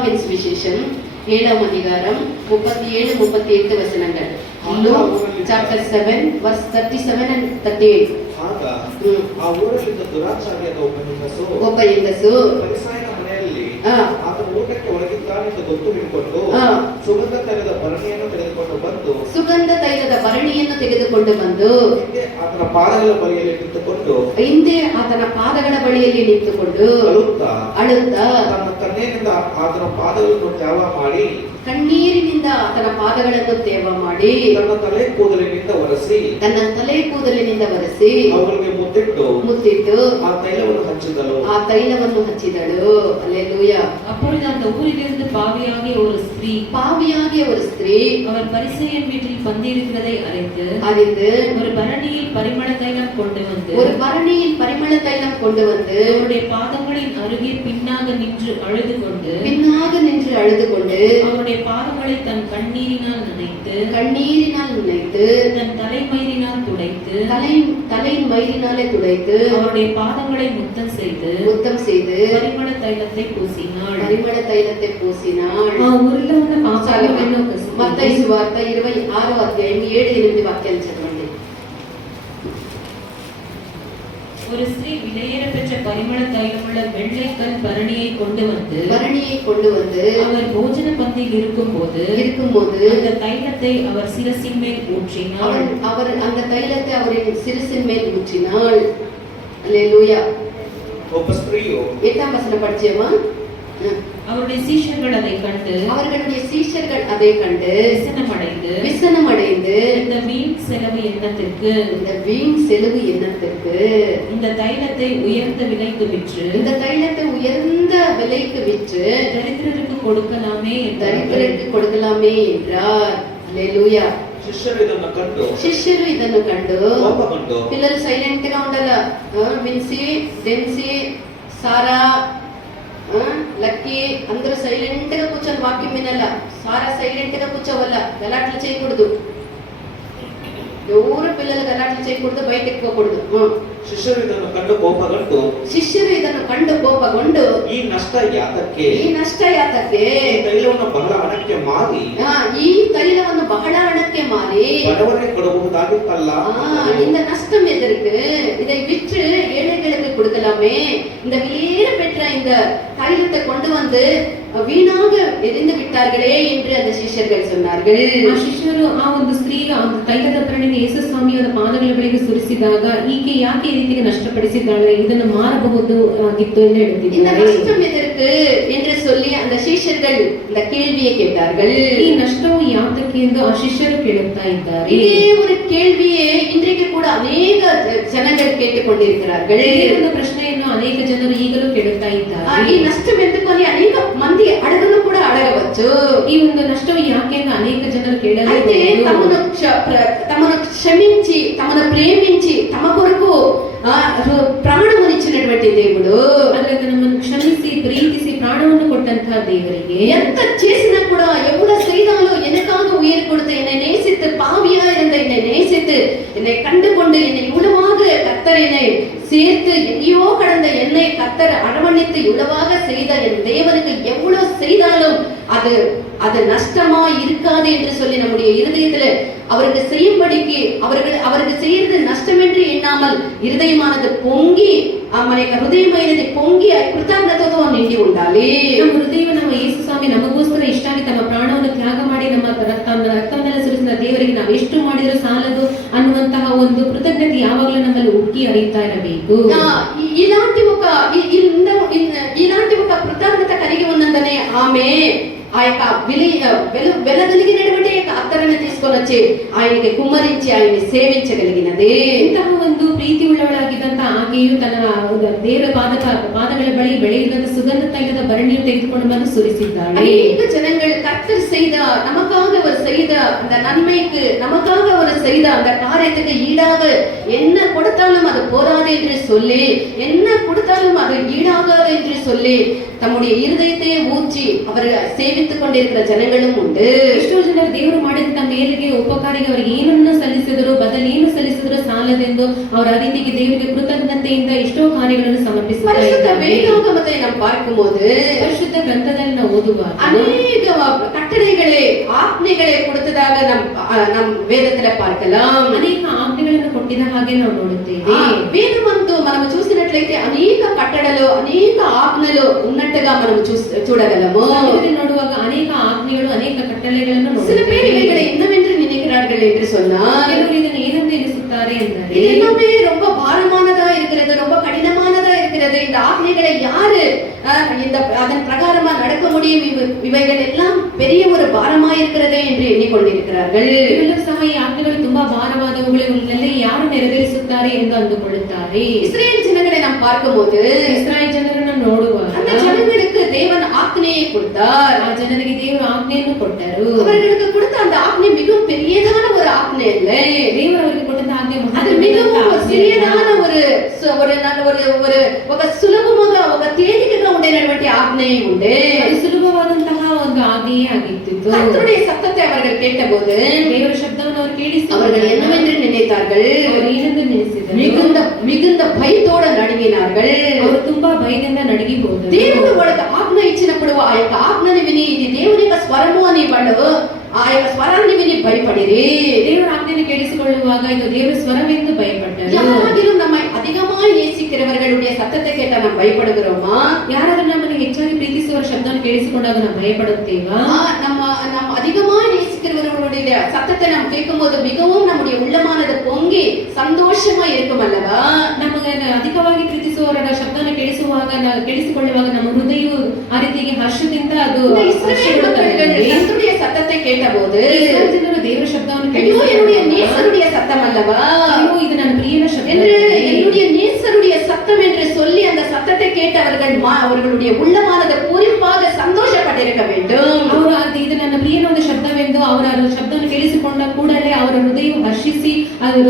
லூகாவின் சுவிசேஷம் 7ஆம் அதிகாரம் 37-38 வசனங்கள். Luke chapter 7 verse 37 and 38. ಆಗ ಆ ಊರಲ್ಲಿದ್ದ ದುರಾಚಾರಿಯಾದ ಒಬ್ಬ ಹೆಂಗಸು ಫರಿಸಾಯನ ಮನೆಯಲ್ಲಿ ಆತನ ಊಟಕ್ಕೆ ಒಳಗಿದ್ದಾನೆಂದು ಗೊತ್ತು ಹಿಡಿಕೊಂಡು ಸುಗಂಧ ತೈಲದ ಭರಣಿಯನ್ನು ತೆಗೆದುಕೊಂಡು ಬಂದು ಹಿಂದೆ ಆತನ ಪಾದಗಳ ಬಳಿಯಲ್ಲಿ ನಿಂತುಕೊಂಡು ಅಳುತ್ತಾ ತನ್ನ ಕಣ್ಣೀರಿನಿಂದ ಆತನ ಪಾದಗಳನ್ನು ಕಣ್ಣೀರಿನಿಂದ ಆತನ ಪಾದಗಳನ್ನು ತೇವ ಮಾಡಿ ತನ್ನ ತಲೆ ಕೂದಲಿನಿಂದ ಒರೆಸಿ ಅವುಗಳಿಗೆ ಮುತ್ತಿಟ್ಟು ಆ ತೈಲವನ್ನು ಹಚ್ಚಿದಳು. அல்லேலூயா. அப்பொழுது அந்த ஊரிலிருந்து பாவியாகிய ஒரு ஸ்திரீ அவர் பரிசேயன் வீட்டில் பந்தியிருக்கிறதை அறிந்து ஒரு பரணியில் பரிமள தைலம் கொண்டு வந்து அவருடைய பாதங்களின் அருகே பின்னாக நின்று அழுது கொண்டு அவருடைய பாதங்களை தன் கண்ணீரினால் நனைத்து தன் தலைமயிரினால் துடைத்து அவருடைய பாதங்களை முத்தம் செய்து பரிமள தைலத்தை பூசினாள். ఊరిలో ఉన్న పాపాలను మత్తయి సువార్త 26వ అధ్యాయం 7-8 వాక్యాలు చదవండి. ஒரு ஸ்திரீ விலையேற பெற்ற பரிமள தைலமுள்ள வெள்ளைக்கல் பரணியை கொண்டு வந்து அவர் போஜன பந்தியில் இருக்கும்போது அந்த தைலத்தை அவர் சிரசின் மேல் ஊற்றினாள். அந்த தைலத்தை அவரின் சிரசின் மேல் ஊற்றினாள். அல்லேலூயா. ಒಬ್ಬ ಸ್ತ್ರೀಯು 8ஆம் வசனம் படிச்சேமா? அவருடைய சீஷர்கள் அதை கண்டு விசனமடைந்து இந்த வீண் செலவு எண்ணத்திற்கு இந்த தைலத்தை உயர்ந்த விலைக்கு விற்று தரித்திரருக்கு கொடுக்கலாமே என்றார். அல்லேலூயா. ಶಿಷ್ಯರು ಇದನ್ನು ಕಂಡು పిల్లలు సైలెంట్ గా ఉండాల. మిన్సి డెన్సి సారా లక్కీ అందరూ సైలెంట్ గా కూర్చొని వాక్యం వినాల. సారా సైలెంట్ గా కూర్చోవాల, గలాట్లు చేయకూడదు. ఎవరు పిల్లలు గలాట్లు చేయకూడదు, బయట ఎక్కువకూడదు. ಶಿಷ್ಯರು ಇದನ್ನು ಕಂಡು ಕೋಪಗೊಂಡು ಈ ನಷ್ಟ ಯಾತಕ್ಕೆ ತೈಲವನ್ನು ಬಹಳ ಹಣಕ್ಕೆ ಮಾರಿ ಬಡವರೇ ಕೊಡಬಹುದಾಗಿತ್ತಲ್ಲ. இந்த நஷ்டம் எதற்கு? இதை விற்று ஏழைகளுக்கு கொடுக்கலாமே. இந்த விலையேற பெற்ற இந்த தைலத்தை கொண்டு வந்து வீணாக எரிந்து விட்டார்களே என்று அந்த ಶಿಷ್ಯர்கள் சொன்னார்கள். ಆ ಶಿಷ್ಯರು ಆ ಒಂದು ಸ್ತ್ರೀಗೆ ಆ ತೈಲದ ಭರಣಿಯನ್ನು ಯೇಸು ಸ್ವಾಮಿಯವರ ಪಾದಗಳ ಬಳಿಗೆ ಸುರಿಸಿದಾಗ ಈಕೆ ಯಾಕೆ ಈ ರೀತಿಗೆ ನಷ್ಟಪಡಿಸಿದ್ದಾಳೆ, ಇದನ್ನು ಮಾರಬಹುದು ಆಗಿತ್ತು ಎಂದು ಹೇಳುತ್ತಿದ್ದಾರೆ. இந்த நஷ்டம் எதற்கு என்று சொல்லி அந்த ಶಿಷ್ಯர்கள் இந்த கேள்வியை கேட்டார்கள். ಈ ನಷ್ಟವು ಯಾತಕ್ಕೆ ಎಂದು ಆ ಶಿಷ್ಯರು ಕೇಳುತ್ತಾ ಇದ್ದಾರೆ. இதே ஒரு கேள்வியை இன்றைக்கு கூட ಅನೇಕ ಜನಗಳು ಕೇಳಿಕೊಂಡಿರುತ್ತಾರೆ. ಈ ಒಂದು ಪ್ರಶ್ನೆಯನ್ನು ಅನೇಕ ಜನರು ಈಗಲೂ ಕೇಳುತ್ತಾ ಇದ್ದಾರೆ. ಈ ನಷ್ಟం ఎందుకని ಅನೇಕ ಮಂದಿ అడగను ಕೂಡ అడగవచ్చు. ಈ ಒಂದು ನಷ್ಟವು ಯಾಕೆ ಎಂದು ಅನೇಕ ಜನರು ಕೇಳಲು అయితే తమను క్షమించి తమను ప్రేమించి తమ కొరకు ప్రాణమునిచ్చినటువంటి దేవుడు, ಅದಕ್ಕೆ ನಮ್ಮನ್ನು ಕ್ಷಮಿಸಿ ಪ್ರೀತಿಸಿ ಪ್ರಾಣವನ್ನು ಕೊಟ್ಟಂತಹ ದೇವರಿಗೆ ఎంత చేసినా కూడా எவ்வளவு செய்தாலும் எனக்காக உயிர் கொடுத்து என்னை நேசித்து பாவியா இருந்த என்னை நேசித்து என்னை கண்டுகொண்டு என்னை இவ்வளவாக கர்த்தர் என்னை சேர்த்து எங்கேயோ கடந்த என்னை கர்த்தர் அரவணைத்து இவ்வளவாக செய்த என் தேவனுக்கு எவ்வளவு செய்தாலும் அது நஷ்டமா இருக்காது என்று சொல்லி நம்முடைய இருதயத்துல அவருக்கு செய்யும்படிக்கு அவருக்கு செய்யறது நஷ்டம் என்று எண்ணாமல் இருதயமானது பொங்கி ಹೃದಯమైనది పొంగి కృతజ్ఞతతో నిండి ఉండాలి. ನಮ್ಮ ಹೃದಯ ನಮ್ಮ ಯೇಸು ಸ್ವಾಮಿ ನಮಗೋಸ್ಕರ ಇಷ್ಟಾಗಿ ತಮ್ಮ ಪ್ರಾಣವನ್ನು ತ್ಯಾಗ ಮಾಡಿ ನಮ್ಮ ರಕ್ತವನ್ನೆಲ್ಲ ಸುರಿಸಿದ ದೇವರಿಗೆ ನಾವು ಎಷ್ಟು ಮಾಡಿದರೂ ಸಾಲದು ಅನ್ನುವಂತಹ ಒಂದು ಕೃತಜ್ಞತೆ ಯಾವಾಗಲೂ ನಮ್ಮಲ್ಲಿ ಉಕ್ಕಿ ಹರಿತಾ ఇరಬೇಕು. ఇలాంటి ఒక కృతజ్ఞత కలిగి ఉన్నందునే ఆమె ఆ యొక్క వెలగలిగినటువంటి అత్తరని తీసుకొని వచ్చి ఆయనకి కుమ్మరించి ఆయన్ని సేవించగలిగినది. ಇಂತಹ ಒಂದು ಪ್ರೀತಿ ಉಳ್ಳವಳಾಗಿದ್ದಂತ ಆಕೆಯು ತನ್ನ ದೇವರ ಪಾದಗಳ ಬಳಿ ಬೆಳೆಯುವಂತ ಸುಗಂಧ ತೈಲದ ಭರಣಿಯನ್ನು ತೆಗೆದುಕೊಂಡು ಬಂದು ಸುರಿಸಿದ್ದಾಳೆ. ಅನೇಕ ಜನಗಳು கர்த்தர் செய்த நமக்காக அவர் செய்த அந்த நன்மைக்கு நமக்காக அவர் செய்த அந்த காரியத்துக்கு ஈடாக என்ன கொடுத்தாலும் அது போதாது என்று சொல்லி என்ன கொடுத்தாலும் அது ஈடாகாது என்று சொல்லி தம்முடைய இருதயத்தை ஊற்றி அவர் ಸೇವಿಸಿಕೊಂಡು கொண்டிருக்கிற ಜನங்களும் ಉಂಟು. ಎಷ್ಟೋ ಜನರು ದೇವರು ಮಾಡಿದಂತ ಮೇಲಿಗೆ ಉಪಕಾರಿಗೆ ಅವರಿಗೆ ಏನನ್ನು ಸಲ್ಲಿಸಿದ್ರು ಬದಲೇನು ಸಲ್ಲಿಸಿದ್ರು ಸಾಲದೆಂದು ಅವರ ರೀತಿಗೆ ದೇವರಿಗೆ ಕೃತಜ್ಞತೆಯಿಂದ ಎಷ್ಟೋ ಕಾರ್ಯಗಳನ್ನು ಸಮರ್ಪಿಸುತ್ತಾರೆ. வேதாகமத்தை நாம் பார்க்கும்போது ಪರಿಶುದ್ಧ ಗ್ರಂಥದಲ್ಲಿ ವಚನವನ್ನ ಓದುವಾಗ அநேக கட்டளைகளை ஆಜ್ಞைகளை கொடுத்ததாக நம் வேதத்துல பார்க்கலாம். ಅನೇಕ ಆಜ್ಞೆಗಳನ್ನು ಕೊಟ್ಟಿದ ಹಾಗೆ ನಾವು ನೋಡುತ್ತೇವೆ. వేదమందు మనం చూసినట్లయితే అనేక కట్టడలు అనేక ఆజ్ఞలు ఉన్నట్టుగా మనం చూడగలము. ನೋಡುವಾಗ ಅನೇಕ ಆಜ್ಞೆಗಳು ಅನೇಕ ಕಟ್ಟಳೆಗಳನ್ನು சில பேர் இவைகளை என்னவென்று நினைக்கிறார்கள் என்று சொன்னால் ಇದನ್ನು ಏನೆಂದು ಎನಿಸುತ್ತಾರೆ ಎಂದರೆ இது எல்லாமே ரொம்ப பாரமானதா இருக்கிறது, ரொம்ப கடினமானதா இருக்கிறது, இந்த ஆಜ್ஞைகளை யாரு இந்த அதன் பிரகாரமா நடக்க முடியும், இவைகள் எல்லாம் பெரிய ஒரு பாரமா இருக்கிறது என்று எண்ணிக்கொண்டிருக்கிறார்கள். ಇವೆಲ್ಲ ಸಹ ಈ ಆಜ್ಞೆಗಳು ತುಂಬಾ ಭಾರವಾದವುಗಳು, ಇವನ್ನೆಲ್ಲ ಯಾರು ನೆರವೇರಿಸುತ್ತಾರೆ ಎಂದು ಅಂದುಕೊಳ್ಳುತ್ತಾರೆ. இஸ்ரேல் ஜனங்களை நாம் பார்க்கும்போது ಇಸ್ರಾಯೇಲ್ ಜನರನ್ನು ನೋಡುವಾಗ அந்த ஜனங்களுக்கு தேவன் ஆಜ್ஞையை கொடுத்தார். ಆ ಜನರಿಗೆ ದೇವರು ಆಜ್ಞೆಯನ್ನು ಕೊಟ್ಟರು. அவர்களுக்கு கொடுத்த அந்த ஆಜ್ஞை மிகவும் பெரியதான ஒரு ஆಜ್ಞை அல்ல. ದೇವರು ಅವರಿಗೆ ಕೊಟ್ಟ ಆಜ್ಞೆ அது மிகவும் சிறியதான ఒక సులభముగా ఒక తేలికగా ఉండేటువంటి ఆజ్ఞை ఉండే. ಅದು ಸುಲಭವಾದಂತಹ ಒಂದು ಆಜ್ಞೆಯೇ ಆಗಿತ್ತು. கர்த்தருடைய சத்தத்தை அவர்கள் கேட்டபோது ದೇವರ ಶಬ್ದವನ್ನು ಅವರು ಕೇಳಿಸಿ அவர்கள் என்னவென்று நினைத்தார்கள்? ಅವರು ಏನೆಂದು ನೆನೆಸಿದರು? மிகுந்த பயத்தோட నడిగినాர்கள். ಅವರು ತುಂಬಾ ಭಯದಿಂದ ನಡುಗಿ ಹೋದರು. దేవుడు వాళ్ళకి ఆజ్ఞ ఇచ్చినప్పుడు ఆ యొక్క ఆజ్ఞని విని ఇది దేవుని యొక్క స్వరము అని వాళ్ళు ఆ యొక్క స్వరాన్ని విని భయపడిరి. ದೇವರ ಆಜ್ಞೆಯನ್ನು ಕೇಳಿಸಿಕೊಳ್ಳುವಾಗ ಇದು ದೇವರ ಸ್ವರವೆಂದು ಭಯಪಟ್ಟರು. யாராகிலும் நம்மை அதிகமாய் நேசிக்கிறவர்களுடைய சத்தத்தை கேட்டா நாம் பயப்படுகிறோமா? ಯಾರಾದರೂ ನಮ್ಮನ್ನು ಹೆಚ್ಚಾಗಿ ಪ್ರೀತಿಸುವ ಶಬ್ದವನ್ನು ಕೇಳಿಸಿಕೊಂಡಾಗ ನಾವು ಭಯಪಡುತ್ತೇವಾ? நம்ம அதிகமாய் நேசிக்கிறவர்களுடைய சத்தத்தை நாம் கேட்கும்போது மிகவும் நம்முடைய உள்ளமானது பொங்கி சந்தோஷமா இருக்கும் அல்லவா? ನಮಗೆ ಅಧಿಕವಾಗಿ ಪ್ರೀತಿಸುವವರ ಶಬ್ದವನ್ನು ಕೇಳಿಸಿಕೊಳ್ಳುವಾಗ ನಮ್ಮ ಹೃದಯವು ಆ ರೀತಿಗೆ ಹರ್ಷದಿಂದ ಅದು கர்த்தருடைய சத்தத்தை கேட்டபோது ಜನರು ದೇವರ ಶಬ್ದವನ್ನು என்னுடைய நேசருடைய சத்தம் அல்லவா? இது ನನ್ನ ಪ್ರಿಯನ ಶಬ್ದ என்று என்னுடைய நேசருடைய சத்தம் என்று சொல்லி அந்த சத்தத்தை கேட்டவர்கள் அவர்களுடைய உள்ளமானது பூரிப்பாக சந்தோஷப்பட்டிருக்க வேண்டும். ಅವರು ಇದು ನನ್ನ ಪ್ರಿಯನ ಒಂದು ಶಬ್ದವೆಂದು ಅವರ ಶಬ್ದವನ್ನು ಕೇಳಿಸಿಕೊಂಡ ಕೂಡಲೇ ಅವರ ಹೃದಯವು ಹರ್ಷಿಸಿ ಅದರ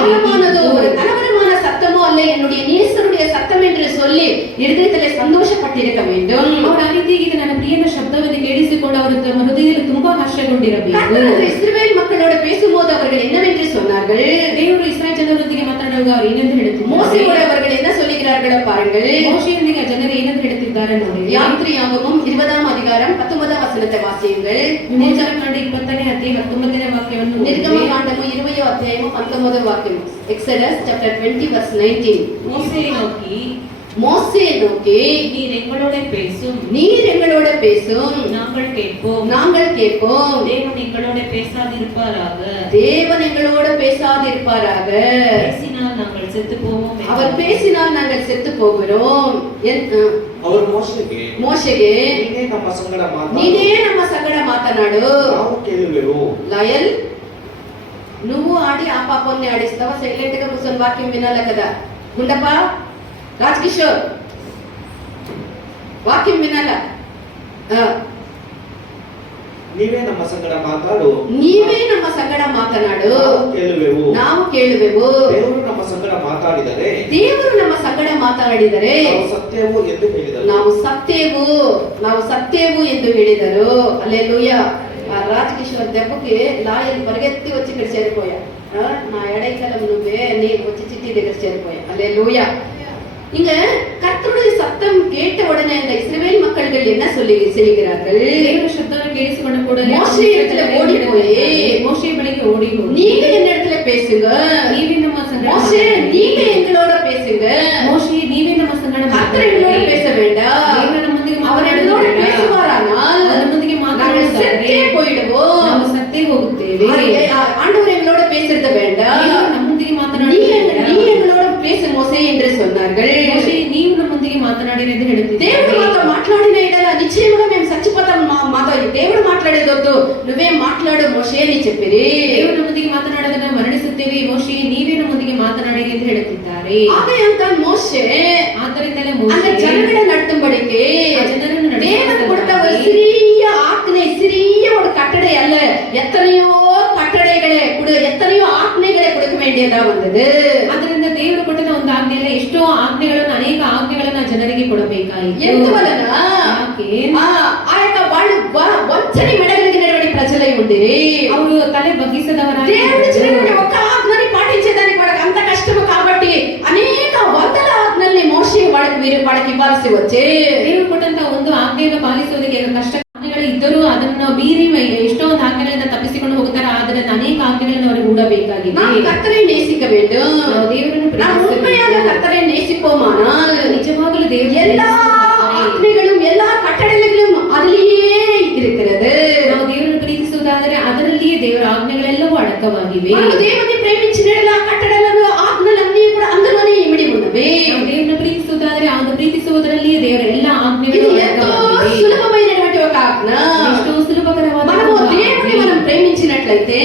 பாரமானதோ ஒரு கலவரமான சத்தமோ அல்ல, என்னுடைய நேசருடைய சத்தம் என்று சொல்லி இருதயத்திலே சந்தோஷப்பட்டிருக்க வேண்டும். ಅವರು ಆ ರೀತಿ ಇದು ನನ್ನ ಪ್ರಿಯನ ಶಬ್ದವನ್ನು ಕೇಳಿಸಿಕೊಂಡು ಅವರು ತಮ್ಮ ಹೃದಯದಲ್ಲಿ ತುಂಬಾ ಹರ್ಷಗೊಂಡಿರಬೇಕು. இஸ்ரவேல் மக்களோடு பேசும்போது அவர்கள் என்னவென்று சொன்னார்கள்? ದೇವರು ಇಸ್ರಾಯೇಲ್ ಜನರೊಂದಿಗೆ ಮಾತನಾಡುವಾಗ ಅವರು ಏನೆಂದು ಹೇಳುತ್ತಿದ್ದಾರೆ? மோசேயோடு அவர்கள் என்ன சொல்லுகிறார்களோ பாருங்கள். ಮೋಶೆಯೊಂದಿಗೆ ಜನರು ಏನೆಂದು ಹೇಳುತ್ತಿದ್ದಾರೆ ನೋಡಿ. யாத்திரையாகமம் 20ஆம் அதிகாரம் 19ஆம் வசனத்தை வாசியுங்கள். ವಿಮೋಚನಕಾಂಡ 20ನೇ ಅಧ್ಯಾಯ 19ನೇ ವಾಕ್ಯವನ್ನು ನಿರ್ಗಮಕಾಂಡము 20వ అధ్యాయము 19వ వాక్యం. Exodus chapter 20 verse 19. மோசே நோக்கி நீர் எங்களோட பேசும் நாங்கள் கேட்போம். தேவன் எங்களோட பேசாதிருப்பாராக. பேசினால் நாங்கள் செத்து போவோம். அவர் பேசினால் நாங்கள் செத்து போகிறோம். ಅವರು ಮೋಶೆಗೆ ನೀನೇ ನಮ್ಮ ಸಂಗಡ ಮಾತನಾಡು ನಾವು ಕೇಳುವೆವು. లాయల్ నువ్వు ఆడి ఆ పాపాన్ని ఆడిస్తావా? సైలెంట్ గా కూర్చొని వాక్యం వినాలి కదా. గుండప్ప, రాజ్ కిషోర్ వాక్యం వినాల. ನೀವೇ ನಮ್ಮ ಸಂಗಡ ಮಾತಾಡು ನಾವು ಕೇಳುವೆವು. ದೇವರು ನಮ್ಮ ಸಂಗಡ ಮಾತಾಡಿದರೆ ನಾವು ಸತ್ತೇವು ಎಂದು ಹೇಳಿದರು. ಅಲ್ಲೆಲೂಯಾ. రాజ్ కిషోర్ దెబ్బకి లాయర్ పరిగెత్తి వచ్చి ఇక్కడ చేరిపోయా. నా ఎడైకలం నువ్వే, నేను వచ్చి చిట్టి దగ్గర చేరిపోయా. அல்லேலூயா. இங்க கர்த்தருடைய சத்தம் கேட்ட உடனே அந்த இஸ்ரவேல் மக்கள்கள் என்ன செய்கிறார்கள்? தேவனுடைய சத்தத்தை கேட்கொண்ட உடனே மோசே இடத்துல ஓடி போய் மோசே பலிக்கு ஓடி போய் நீங்க என்ன இடத்துல பேசுங்க, நீவே நம்ம சங்கட மோசே நீங்க எங்களோட பேசுங்க, மோசே நீவே நம்ம சங்கட கர்த்தர் எங்களோட பேச வேண்டாம். தேவன் நம்மந்திಗೆ அவர் எங்களோட பேசுவாரானால் நம்மந்திಗೆ நாங்கள் செத்தே போய்டுவோம், ನಾವು ಸತ್ತೇ ಹೋಗುತ್ತೇವೆ. ஆண்டவர் எங்களோட பேசுறது வேண்டாம், நம்மந்திಗೆ ಮಾತನಾಡಿ நீ எங்களோட பேசு மோசே என்று சொன்னார்கள். మోషే నీవు నమ్మొందిಗೆ మాట్లాడిరి ಎಂದು ಹೇಳುತ್ತಿದ್ದೆ. దేవుడు మాతో మాట్లాడిన ఎడల నిశ్చయముగా మేము చచ్చిపోతాం. మాతో దేవుడు మాట్లాడేదొద్దు, నువ్వే మాట్లాడు మోషే అని చెప్పిరి. దేవుడు ನಮ್ಮೊಂದಿಗೆ ಮಾತನಾಡೋದನ್ನ ಮರಣಿಸುತ್ತೇವೆ, ಮೋಶೆ ನೀವೇ ನಮ್ಮೊಂದಿಗೆ ಮಾತನಾಡಿರಿ ಎಂದು ಹೇಳುತ್ತಿದ್ದಾರೆ. ಆದೆಂತ ಮೋಶೆ ಆದ್ದರಿಂದಲೇ அந்த ಮೋಶೆ ஜனங்களை நடத்தும்படிக்கு ಜನರನ್ನು தேவன் கொடுத்த ஒரு சிறிய ஆக்னை, சிறிய ஒரு கட்டளை அல்ல, எத்தனையோ கட்டளைகளை எத்தனையோ ஆக்னைகளை கொடுக்க வேண்டியதா வந்தது. ಆದ್ದರಿಂದ ದೇವರು ಕೊಟ್ಟ ಒಂದು ಆಜ್ಞೆಯಲ್ಲಿ ಎಷ್ಟೋ ಆಜ್ಞೆಗಳನ್ನು, ಅನೇಕ ಆಜ್ಞೆಗಳನ್ನು ಜನರಿಗೆ ಕೊಡಬೇಕಾಯಿತು. ఎందువలన ఆ యొక్క వాళ్ళు వంచని మెడగలిగినటువంటి ప్రజలై ఉండిరి. ಅವರು తಲೆ బగ్గిసదవరాయి. దేవుడు ఇచ్చినటువంటి ఒక్క ఆజ్ఞని పాటించేదానికి వాళ్ళకి అంత కష్టము కాబట్టి అనేక వందల ఆజ్ఞల్ని మోషే వాళ్ళకి ఇవ్వాల్సి వచ్చే. దేవుడు కొట్టంత ಒಂದು ಆಜ್ಞೆಯನ್ನು ಪಾಲಿಸುವುದಕ್ಕೆ ಕಷ್ಟ ಆಜ್ಞೆಗಳು ಇದ್ದರೂ ಅದನ್ನು ಮೀರಿ ಎಷ್ಟೋ ಒಂದು ಆಜ್ಞೆಗಳಿಂದ ತಪ್ಪಿಸಿಕೊಂಡು ಹೋಗುತ್ತಾರೆ. ಆದರೆ ಅನೇಕ ಆಜ್ಞೆಗಳನ್ನು ಅವರಿಗೆ ಹೂಡಬೇಕಾಗಿದೆ. நாம் கர்த்தரை நேசிக்க வேண்டும். ದೇವರನ್ನು நாம் உண்மையாக கர்த்தரை நேசிப்போமானால் ನಿಜವಾಗಲೂ ದೇವರ எல்லா ஆజ్ஞைகளும் எல்லா கட்டளைகளும் அதிலேயே இருக்கிறது. ನಾವು ದೇವರನ್ನು ಪ್ರೀತಿಸುವುದಾದರೆ ಅದರಲ್ಲಿಯೇ ದೇವರ ಆಜ್ಞೆಗಳೆಲ್ಲವೂ ಅಡಕವಾಗಿವೆ. మనం దేవుని ప్రేమించిన కట్టడలను ఆజ్ఞలన్నీ కూడా అందులోనే ఇమిడి ఉన్నవి. ನಾವು ದೇವರನ್ನು ಪ್ರೀತಿಸುವುದಾದರೆ ಅವನು ಪ್ರೀತಿಸುವುದರಲ್ಲಿಯೇ ದೇವರ ಎಲ್ಲ ಆಜ್ಞೆಗಳು ಅಡಕವಾಗಿವೆ. సులభమైనటువంటి ఒక ఆజ్ఞ. ಎಷ್ಟೋ ಸುಲಭಕರವಾದ మనము దేవుని మనం ప్రేమించినట్లయితే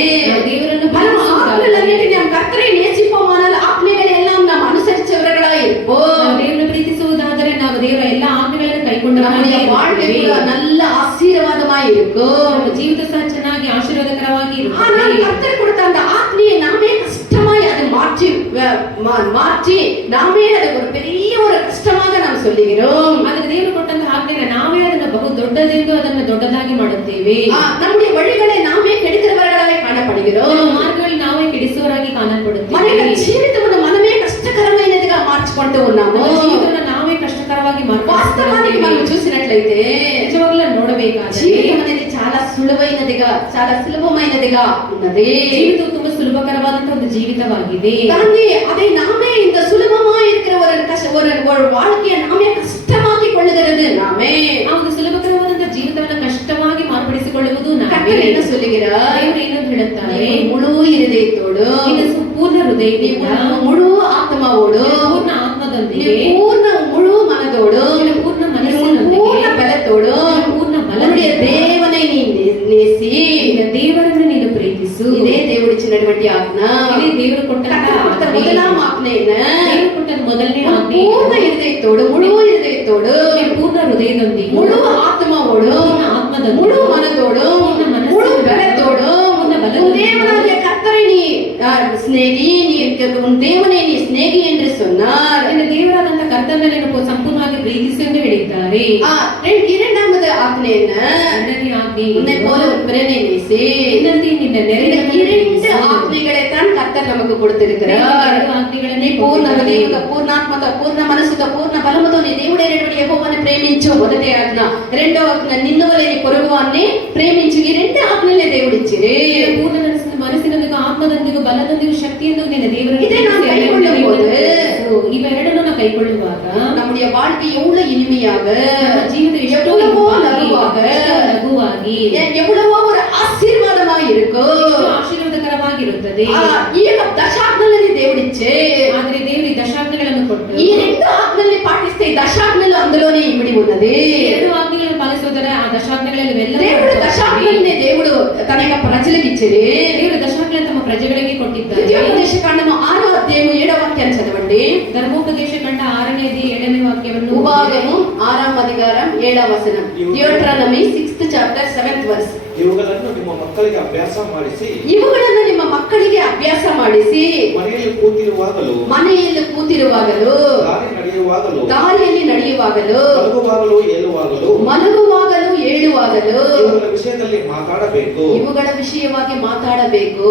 ದೇವರನ್ನು మనం ఆజ్ఞలన్నిటిని நாம் கர்த்தரை நேசிப்போமானால் ஆజ్ఞೆகளை எல்லாம் நாம் அனுசரிச்சவர்களாய் இருப்போம். ದೇವರನ್ನು ಪ್ರೀತಿಸುವುದಾದರೆ ನಾವು ದೇವರ ಎಲ್ಲ ಆಜ್ಞೆಗಳನ್ನು நம்முடைய வாழ்க்கை கூட நல்ல ஆசீர்வாதமாய் இருக்கும். ನಮ್ಮ ಜೀವಿತ ಸಹ ಚೆನ್ನಾಗಿ ಆಶೀರ್ವಾದಕರವಾಗಿ ஆனால் ಇರುತ್ತದೆ. கர்த்தர் கொடுத்த அந்த ஆத்மியை நாமே கஷ்டமாய் அதை மாற்றி நாமே அதை ஒரு பெரிய ஒரு கஷ்டமாக நாம் சொல்லுகிறோம். ಆದರೆ ದೇವರು ಕೊಟ್ಟಂತಹ ಆಜ್ಞೆಗೆ ನಾವೇ ಅದನ್ನು ಬಹು ದೊಡ್ಡದೆಂದು ಅದನ್ನು ದೊಡ್ಡದಾಗಿ ಮಾಡುತ್ತೇವೆ. நம்முடைய வழிகளை நாமே கெடுக்கிறவர்களாய் காணப்படுகிறோம். ನಮ್ಮ ಮಾರ್ಗಗಳು ನಾವೇ ಕೆಡಿಸುವರಾಗಿ ಕಾಣப்படுತ್ತೇವೆ. మన జీవితమును మనమే కష్టకరమైనదిగా మార్చుకుంటూ ఉన్నాము. ನಮ್ಮ ಜೀವಿತವನ್ನು ನಾವೇ ಕಷ್ಟಕರವಾಗಿ వాస్తవానికి మనం చూసినట్లయితే ನಿಜವಾಗಲೂ ನೋಡಬೇಕಾದರೆ జీవితం అనేది చాలా సులువైనదిగా చాలా సులభమైనదిగా ఉన్నది. ಜೀವಿತವು ತುಂಬಾ ಸುಲಭಕರವಾದಂತಹ ಒಂದು ಜೀವಿತವಾಗಿದೆ. కానీ அதை நாமே இந்த சுலபமா இருக்கிற ஒரு வாழ்க்கையை நாமே கஷ்டமாக்கி கொள்ளுகிறது நாமே. ಆ ಒಂದು ಸುಲಭಕರವಾದಂತಹ ಜೀವಿತವನ್ನು ಕಷ್ಟವಾಗಿ ಮಾರ್ಪಡಿಸಿಕೊಳ್ಳುವುದು ನಾವೇ. கர்த்தர் என்ன சொல்லுகிறார்? ದೇವರು ಏನು ಹೇಳುತ್ತಾರೆ? முழு இருதயத்தோடு ಇದು ಸಂಪೂರ್ಣ ಹೃದಯದಿಂದ முழு ಆತ್ಮವೋಡು ಪೂರ್ಣ ಆತ್ಮದೊಂದಿಗೆ ಪೂರ್ಣ ಮುಳು ಮನದೋಡು ಪೂರ್ಣ ಪೂರ್ಣ ಮನಸ್ಸಿನೊಂದಿಗೆ ಬಲத்தோடு ಪೂರ್ಣ நம்முடைய ಬಲದಿಂದ தேவனை நீ நேசி. ದೇವರನ್ನು ನೀನು ಪ್ರೀತಿಸು. ఇదే దేవుడిచ్చినటువంటి ఆజ్ఞ. ಇದೇ ದೇವರು ಕೊಟ್ಟಂತಹ కొత్త முதலாம் ఆజ్ఞ என்ன? ದೇವರು ಕೊಟ್ಟ ಮೊದಲನೇ ಆಜ್ಞೆ ಪೂರ್ಣ ಹೃದಯத்தோடு ಮುಳು ಹೃದಯத்தோடு ಪೂರ್ಣ ಹೃದಯದೊಂದಿಗೆ முழு ஆத்மாவோடு ಪೂರ್ಣ ಆತ್ಮದೊಂದಿಗೆ முழு மனதோடு ಪೂರ್ಣ ಮನಸ್ಸಿನೊಂದಿಗೆ முழு பலத்தோடு ಪೂರ್ಣ உன் ಬಲದೊಂದಿಗೆ தேவனாகிய கர்த்தரை நீ ஸ்நேகி, உன் தேவனை நீ ஸ்நேகி என்று சொன்னார். ನಿನ್ನ ದೇವರಾದಂತಹ ಕರ್ತನನ್ನು ನೀನು ಸಂಪೂರ್ಣವಾಗಿ ಪ್ರೀತಿಸು ಎಂದು ಹೇಳಿದ್ದಾರೆ. இரண்டாவது ஆಜ್ಞೆ என்ன? ಎರಡನೇ ಆಜ್ಞೆ உன்னை போல உன் பிறனை நேசி. ಇನ್ನೊಂದು ನಿನ್ನ ನೆರೆಯವನನ್ನು இரண்டு ಪ್ರೀತಿಸು. ஆಜ್ஞೆகளை தான் கர்த்தர் நமக்கு கொடுத்திருக்கிறார். ಎರಡು ಆಜ್ಞೆಗಳನ್ನೇ పూర్ణ ಕೊಟ್ಟಿದ್ದಾರೆ. హృదయంతో పూర్ణాత్మతో పూర్ణ మనసుతో పూర్ణ బలముతో నీ దేవుడైనటువంటి యెహోవాను ప్రేమించు మొదటి ఆజ్ఞ. రెండో ఆజ్ఞ నిన్ను వలె నీ పొరుగువాన్ని ప్రేమించు. ఈ రెండు ఆజ్ఞలే దేవుడిచ్చిరి. ಪೂರ್ಣ ಮನಸ್ಸಿನೊಂದಿಗೆ ಆತ್ಮದೊಂದಿಗೆ ಬಲದೊಂದಿಗೆ ಶಕ್ತಿಯನ್ನು ನಿನ್ನ ದೇವರನ್ನು இதை நாம் கைக்கொள்ளும்போது ಇವೆರಡನ್ನು ನಾವು ಕೈಕೊಳ್ಳುವಾಗ நம்முடைய வாழ்க்கை எவ்வளவு இனிமையாக, ನಮ್ಮ ಜೀವಿತ ಎಷ್ಟೋ எவ்வளவோ ಇಂಪಾಗಿ, ಲಘುவாக, ಎಷ್ಟೋ ಲಘುವಾಗಿ, எவ்வளவோ ஒரு ஆசீர்வாதமாக இருக்கும். ಎಷ್ಟೋ ಆಶೀರ್ವಾದಕರವಾಗಿರುತ್ತದೆ. ఈ యొక్క దశాజ్ఞలని దేవుడిచ్చే. ಆದರೆ ದೇವರು ಈ ದಶಾಜ್ಞೆಗಳನ್ನು ಕೊಟ್ಟು ఈ రెండు ఆజ్ఞల్ని పాటిస్తే ఈ దశాజ్ఞలు అందులోనే ఇమిడి ఉన్నది. ಎರಡು ఆజ్ఞೆಗಳನ್ನು ಪಾಲಿಸುವುದರ ಆ ದಶಾಜ್ಞೆಗಳಲ್ಲಿ దేవుడు దశాజ్ఞల్ని దేవుడు తన యొక్క ప్రజలకు ఇచ్చిరి. ದೇವರು ದಶಾಜ್ಞೆಗಳನ್ನು ತಮ್ಮ ಪ್ರಜೆಗಳಿಗೆ ಕೊಟ್ಟಿದ್ದಾರೆ. ధర్మోపదేశ కాండము 6వ అధ్యాయము 7వ వాక్యాన్ని చదవండి. ಧರ್ಮೋಪದೇಶ ಕಂಡ 6ನೇ 7ನೇ ವಾಕ್ಯವನ್ನು ఉపాగము 6వ అధికారం 7వ వచనం. ಡಿಯೋಟ್ರಾನಮಿ 6th chapter 7th verse. ಇವುಗಳನ್ನು ನಿಮ್ಮ ಮಕ್ಕಳಿಗೆ ಅಭ್ಯಾಸ ಮಾಡಿಸಿ, ಇವುಗಳನ್ನು ನಿಮ್ಮ ಮಕ್ಕಳಿಗೆ ಅಭ್ಯಾಸ ಮಾಡಿಸಿ, ಮನೆಯಲ್ಲಿ ಕೂತಿರುವಾಗಲೂ ದಾರಿಯಲ್ಲಿ ನಡೆಯುವಾಗಲೂ ಮಲಗುವಾಗಲೂ ಏಳುವಾಗಲೂ ಇವುಗಳ ವಿಷಯದಲ್ಲಿ ಮಾತಾಡಬೇಕು. ಇವುಗಳ ವಿಷಯವಾಗಿ ಮಾತಾಡಬೇಕು.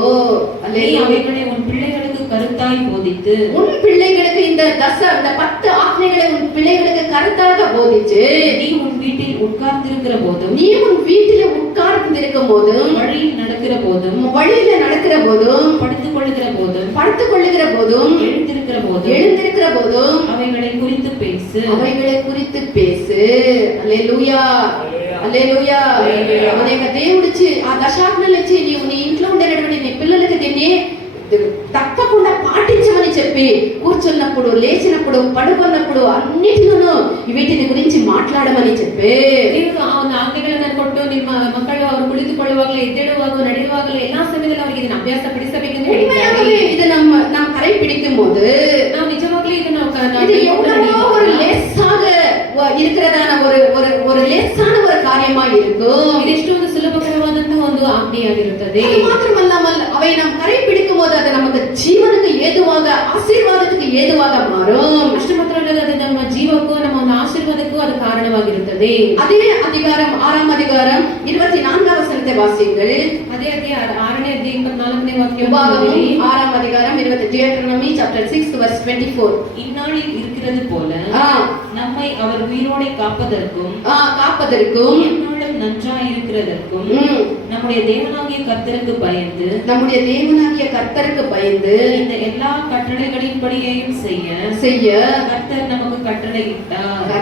நீ அவைகளை உன் பிள்ளைகளுக்கு கருத்தாய் போதித்து உன் பிள்ளைகளுக்கு இந்த 10 ஆజ్ఞைகளை உன் பிள்ளைகளுக்கு கருத்தாக போதிச்சு, நீ உன் வீட்டில் உட்கார்ந்திருக்கிற போதும், நீ உன் வீட்டில் உட்கார்ந்திருக்கும் போதும், வழியில் நடக்கிற போதும், வழியில நடக்கிற போதும், படுத்துக் கொள்ளுகிற போதும், எழுந்திருக்கிற போதும் அவைகளை குறித்து பேசு. హల్లెలూయా, హల్లెలూయా. అనేక దేవుడిచ్చి ఆ దశాజ్ఞలు ఇచ్చి నీ ఇంట్లో ఉండేటటువంటి నీ పిల్లలకి దీన్ని తప్పకుండా పాటించమని చెప్పి కూర్చున్నప్పుడు, లేచినప్పుడు, పడుకున్నప్పుడు అన్నిటిలోనూ వీటిని గురించి మాట్లాడమని చెప్పి ಆಜ್ಞೆಗಳನ್ನು ಕೊಟ್ಟು ನಿಮ್ಮ ಮಕ್ಕಳು ಅವರು ಕುಳಿತುಕೊಳ್ಳುವಾಗಲೂ, ಎದ್ದೇಳುವಾಗ, ನಡೆಯುವಾಗಲೂ ಎಲ್ಲಾ ಸಮಯದಲ್ಲಿ ಅವರಿಗೆ ಇದನ್ನು ಅಭ್ಯಾಸ ಪಡಿಸಬೇಕೆಂದು ಹೇಳಿದ್ದಾರೆ. இது நாம் கடைபிடிக்கும் போது ನಾವು ನಿಜವಾಗ್ಲೂ ಇದನ್ನು இது எவ்வளவோ ஒரு லேசாக இருக்கிறதான ஒரு லேசான ஒரு காரியமா இருக்கும். ಇದೆಷ್ಟು ಒಂದು ಸುಲಭಕರವಾದಂತಹ ಒಂದು ಆಜ್ಞೆಯಾಗಿರುತ್ತದೆ. அது மாத்திரமல்லாமல் அவை நாம் கடைபிடிக்கும் போது அது நமக்கு ஜீவனுக்கு ஏதுவாக, ஆசீர்வாதத்துக்கு ஏதுவாக மாறும். ಅಷ್ಟು ಮಾತ್ರ ಅಲ್ಲದೆ ಅದು ನಮ್ಮ ಜೀವಕ್ಕೂ ನಮ್ಮ ಒಂದು ಆಶೀರ್ವಾದಕ್ಕೂ ಅದು ಕಾರಣವಾಗಿರುತ್ತದೆ. அதே அதிகாரம் 6వ அதிகாரம் 24వ వచనం வசனத்தை வாசியுங்கள். அதே அத்தியாயம் 6ನೇ ಅಧ್ಯಾಯ 24ನೇ ವಾಕ್ಯ. உபாகமம் 6ஆம் அதிகாரம் 25. Deuteronomy chapter 6 verse 24. இந்நாளில் இருக்கிறது போல நம்மை அவர் உயிரோடே காப்பதற்கும் எந்நாளும் நன்றாய் இருக்கிறதற்கும் நம்முடைய தேவனாகிய கர்த்தருக்கு பயந்து இந்த எல்லா கட்டளைகளின்படியையும் செய்ய கர்த்தர் நமக்கு கட்டளையிட்டார்.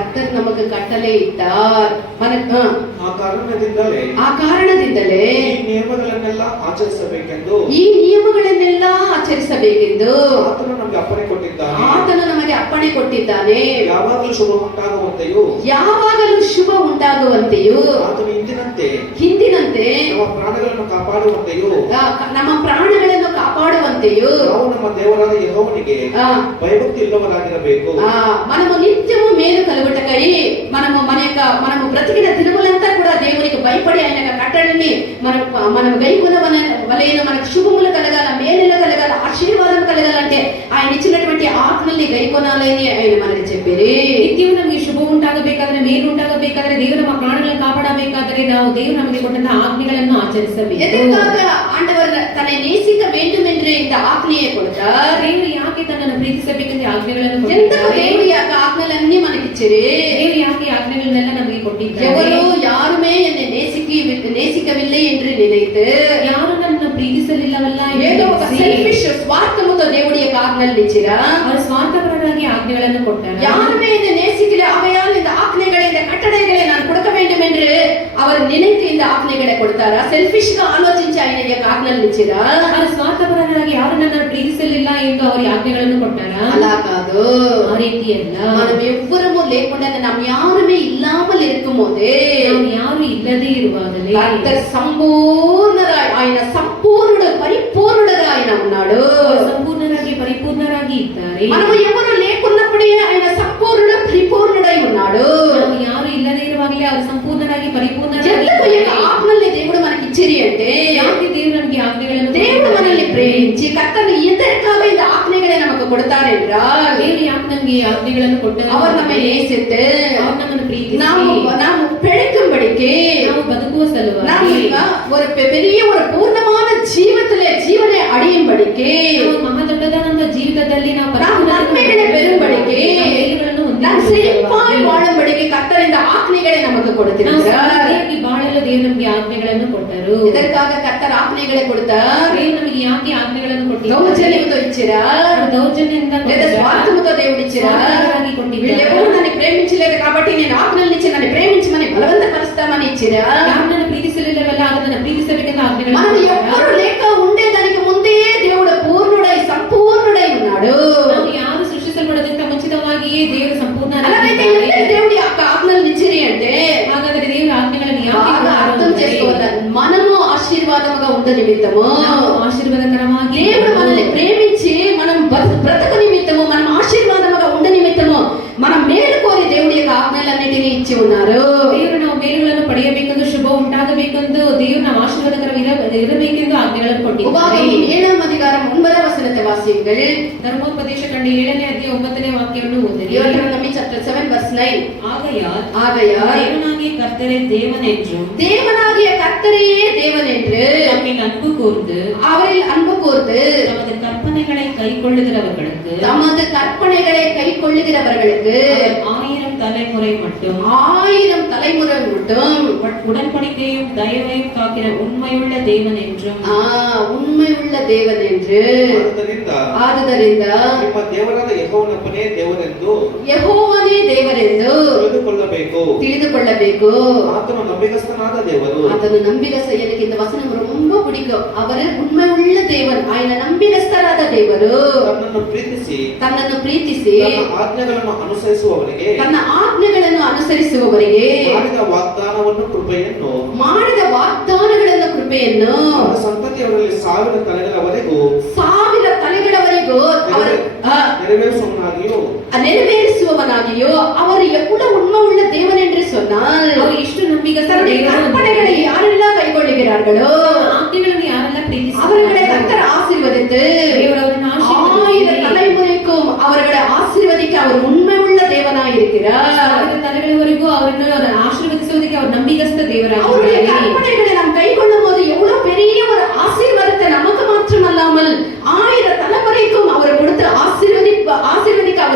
ಆ ಕಾರಣದಿಂದಲೇ ಈ ನಿಯಮಗಳನ್ನೆಲ್ಲ ಆಚರಿಸಬೇಕೆಂದು ಆತನು ನಮಗೆ ಅಪ್ಪಣೆ ಕೊಟ್ಟಿದ್ದಾನೆ. ಯಾವಾಗಲೂ ಶುಭ ಉಂಟಾಗುವಂತೆಯೂ ಆತನು ಹಿಂದಿನಂತೆ ನಮ್ಮ ಪ್ರಾಣಗಳನ್ನು ಕಾಪಾಡುವಂತೆಯೂ ನಾವು ನಮ್ಮ ದೇವರಾದ ಯೆಹೋವನಿಗೆ ಭಯಭಕ್ತಿ ಇಲ್ಲವರಾಗಿರಬೇಕು. మనము నిత్యము మేలు కలుగుటకై మనము బ్రతికిన దినములంతా కూడా దేవునికి భయపడి ఆయన కట్టడని మనం గైకొనవన వలెన మనకు శుభములు కలగాల, మేలులు కలగాల, ఆశీర్వాదం కలగాలంటే ఆయన ఇచ్చినటువంటి ఆజ్ఞల్ని గైకొనాలని ఆయన మనకి చెప్పారు. ನಿತ್ಯವೂ ನಮಗೆ ಶುಭ ಉಂಟಾಗಬೇಕಾದ್ರೆ, ಮೇಲು ಉಂಟಾಗಬೇಕಾದ್ರೆ, ದೇವರು ನಮ್ಮ ಪ್ರಾಣಗಳನ್ನು ಕಾಪಾಡಬೇಕಾದರೆ ನಾವು ದೇವರು ನಮಗೆ ಕೊಟ್ಟಂತಹ ಆಜ್ಞೆಗಳನ್ನು ಆಚರಿಸಬೇಕು. எதற்காக ஆண்டவர் தன்னை நேசிக்க வேண்டும் என்று இந்த ஆజ్ఞையை கொடுத்தார்? ದೇವರು ಯಾಕೆ ತನ್ನನ್ನು ಪ್ರೀತಿಸಬೇಕೆಂದು ಆಜ್ಞೆಗಳನ್ನು ఎందుకు ಕೊಟ್ಟಿದ್ದಾರೆ? దేవుడు ఈ ఆజ్ఞలన్నీ మనకిచ్చారు? ದೇವರು ಯಾಕೆ ಆಜ್ಞೆಗಳನ್ನೆಲ್ಲ ನಮಗೆ ಕೊಟ್ಟಿದ್ದಾರೆ? ఎవరు யாருமே என்னை நேசிக்கவில்லை என்று நினைத்து ಯಾರು ನನ್ನನ್ನು ಪ್ರೀತಿಸಲಿಲ್ಲವಲ್ಲ ఏదో ఒక సెల్ఫిష్ స్వార్థముతో దేవుడి యొక్క ఆజ్ఞలను ఇచ్చిరా? ಅವರು ಸ್ವಾರ್ಥಪರರಾಗಿ ಆಜ್ಞೆಗಳನ್ನು ಕೊಟ್ಟಾರ. யாருமே என்னை நேசிக்கல, ஆகையால் இந்த ஆజ్ఞைகளை, இந்த கட்டளைகளை நான் கொடுக்க வேண்டும் என்று அவர் நினைத்து இந்த ஆజ్ఞைகளை கொடுத்தாரா? సెల్ఫిష్ గా ఆలోచించి ఆయన ఈ యొక్క ఆజ్ఞలను ఇచ్చిరా? ಅವರು ಸ್ವಾರ್ಥಪರರಾಗಿ ಯಾರು ನನ್ನನ್ನು ಪ್ರೀತಿಸಲಿಲ್ಲ ಎಂದು ಅವರು ಆಜ್ಞೆಗಳನ್ನು ಕೊಟ್ಟಾರ? అలా కాదు. ಆ ರೀತಿಯಲ್ಲ. మనం ఎవ్వరము లేకుండా நாம் யாருமே இல்லாமல் இருக்கும்போதே, ನಾವು ಯಾರು ಇಲ್ಲದೆ ಇರುವಾಗಲೇ కర్తర్ సంపూర్ణరాయ్, ఆయన సంపూర్ణుడు, పరిపూర్ణుడుగా ఆయన ఉన్నాడు. ಸಂಪೂರ್ಣರಾಗಿ ಪರಿಪೂರ್ಣರಾಗಿ ಇದ್ದಾರೆ. మనము ఎవరు లేకున్నప్పుడే ఆయన సంపూర్ణుడు, పరిపూర్ణుడై ఉన్నాడు. ನಾವು ಯಾರು ಇಲ್ಲದೆ ಇರುವಾಗಲೇ ಅವರು ಸಂಪೂರ್ಣರಾಗಿ ಪರಿಪೂರ್ಣರಾಗಿ ఎందుకు ఈ ఆజ్ఞల్ని దేవుడు మనకి ఇచ్చిరి అంటే, ಯಾಕೆ ದೇವರು ನಮಗೆ ಆಜ್ಞೆಗಳನ್ನು దేవుడు మనల్ని ప్రేమించి కర్తను எதற்காக இந்த ஆజ్ఞைகளை நமக்கு கொடுத்தார் என்றால், ದೇವರು ಯಾಕೆ ನಮಗೆ ಈ ಆಜ್ಞೆಗಳನ್ನು ಕೊಟ್ಟರು? அவர் நம்மை நேசித்து ಅವರು ನಮ್ಮನ್ನು ಪ್ರೀತಿಸಿ நாம் பிழைக்கும்படிக்கு, ನಾವು ಬದುಕುವ ಸಲುವಾಗಿ, ஒரு பெரிய ஒரு பூர்ணமான ஜீவனை அடையும்படிக்கு, ಮಹಾ ದೊಡ್ಡದಾದಂತಹ ಜೀವಿತದಲ್ಲಿ ನಾವು நன்மைகளை பெறும்படிக்கு, நாம் செழிப்பாய் வாழும்படிக்கு கர்த்தர் இந்த ஆಜ್ಞைகளை நமக்கு கொடுத்திருக்கிறார். ಬಾಳಲು ದೇವರು ನಮಗೆ ಆಜ್ಞೆಗಳನ್ನು ಕೊಟ್ಟರು. இதற்காக கர்த்தர் ஆజ్ఞைகளை கொடுத்தார். ದೇವರು ನಮಗೆ ಯಾಕೆ ಆಜ್ಞೆಗಳನ್ನು ಕೊಟ್ಟಿದ್ದಾರೆ? దౌర్జన్యముతో ఇచ్చిరా? దౌర్జన్యంగా లేదా స్వార్థముతో దేవుడు ఇచ్చిరా? వీళ్ళెవరూ నన్ను ప్రేమించలేదు కాబట్టి నేను ఆజ్ఞలను ఇచ్చి నన్ను ప్రేమించమని బలవంతపరుస్తామని ఇచ్చిరా? ಯಾರು ನನ್ನ ಪ್ರೀತಿಸಲಿಲ್ಲವಲ್ಲ ಅದನ್ನು ಪ್ರೀತಿಸಬೇಕೆಂದು ಆಜ್ಞೆಗಳನ್ನು మనం ఎవ్వరూ లేక ఉండేదానికి ముందే దేవుడు పూర్ణుడై సంపూర్ణుడై ఉన్నాడు. ನಾವು ಯಾರು ಸೃಷ್ಟಿಸಲ್ಪಡೋದಕ್ಕಿಂತ ಮುಂಚಿತವಾಗಿಯೇ ದೇವರು ಸಂಪೂರ್ಣ. అలాగైతే ఎందుకు దేవుడి యొక్క ఆజ్ఞలను ఇచ్చిరి అంటే, ಹಾಗಾದರೆ ದೇವರ ಆಜ್ಞೆಗಳನ್ನು బాగా అర్థం చేసుకోవాలి. మనము ఆశీర్వాదముగా ఉండ నిమిత్తము, ఆశీర్వాదకరವಾಗಿ దేవుడు మనల్ని ప్రేమించి మనం బ్రతక నిమిత్తము, మనం ఆశీర్వాదముగా ఉండ నిమిత్తము మనం మేలు కోరి దేవుడి యొక్క ఆజ్ఞలన్నిటినీ ఇచ్చి ఉన్నారు. ದೇವರು ನಾವು ಮೇಲುಗಳನ್ನು ಪಡೆಯಬೇಕೆಂದು, ಶುಭ ಉಂಟಾಗಬೇಕೆಂದು, ದೇವರು ನಾವು ಆಶೀರ್ವಾದಕರವಿರಬೇಕೆಂದು ಆಜ್ಞೆಗಳನ್ನು ಕೊಟ್ಟಿದ್ದಾರೆ. உபாகமம் 7ஆம் அதிகாரம் 9ஆம் வசனத்தை வாசியுங்கள். ಧರ್ಮೋಪದೇಶ ಖಂಡ 7ನೇ ಅಧ್ಯಾಯ 9ನೇ ವಾಕ್ಯವನ್ನು ಓದಿರಿ. Deuteronomy chapter 7 verse 9. ஆகையால் தேவனாகிய கர்த்தரே தேவன் என்றும், தேவனாகிய கர்த்தரையே தேவன் என்று அவரில் அன்பு கூர்ந்து தமது கற்பனைகளை கைக்கொள்ளுகிறவர்களுக்கு 1000 தலைமுறை மட்டும் உடன்படிக்கையும் தயவையும் காக்கிற உண்மையுள்ள தேவன் என்றும், ಆದುದರಿಂದ ನಿಮ್ಮ ದೇವರಾದ ಯೆಹೋವನೊಬ್ಬನೇ ದೇವರೆಂದು ತಿಳಿದುಕೊಳ್ಳಬೇಕು. ಆತನು ನಂಬಿಗಸ್ತನಾದ ದೇವರು. எனக்கு இந்த வசனம் ரொம்ப பிடிக்கும். அவர் உண்மை உள்ள தேவன், ఆయన ನಂಬಿಗಸ್ತರಾದ ದೇವರು. ತನ್ನನ್ನು ಪ್ರೀತಿಸಿ ಆಜ್ಞೆಗಳನ್ನು ಅನುಸರಿಸುವವರಿಗೆ, ತನ್ನ ಆಜ್ಞೆಗಳನ್ನು ಅನುಸರಿಸುವವರಿಗೆ ಮಾಡಿದ ವಾಗ್ದಾನಗಳನ್ನು ಕೃಪೆಯನ್ನು ಸಂತತಿಯವರಲ್ಲಿ 1000 ತಲೆಗಳವರೆಗೂ ನೆರವೇರಿಸುವವನಾಗಿಯೋ அவர் எவ்வளவு உண்மை உள்ள தேவன் என்று சொன்னால், அவர் ಎಷ್ಟು ನಂಬಿಗಸ್ತ கற்பனைகளை யாரெல்லாம் கைக்கொள்ளுகிறார்களோ, ಆಜ್ಞೆಗಳನ್ನು ಯಾರೆಲ್ಲ ಪ್ರೀತಿಸುತ್ತಾರೋ அவர்களை கர்த்தர் ஆசீர்வதித்து 1000 தலைமுறைக்கும் அவர்களை ஆசீர்வதிக்க அவர் உண்மை உள்ள தேவனாய் இருக்கிறார். 1000 தலைಗಳವರೆಗೂ ಅವರನ್ನು ಆಶೀರ್ವದಿಸುವುದಕ್ಕೆ ಅವರು ನಂಬಿಗಸ್ತ ದೇವರಾಗಿದ್ದಾರೆ. அவருடைய கற்பனைகளை நாம் கைக்கொள்ள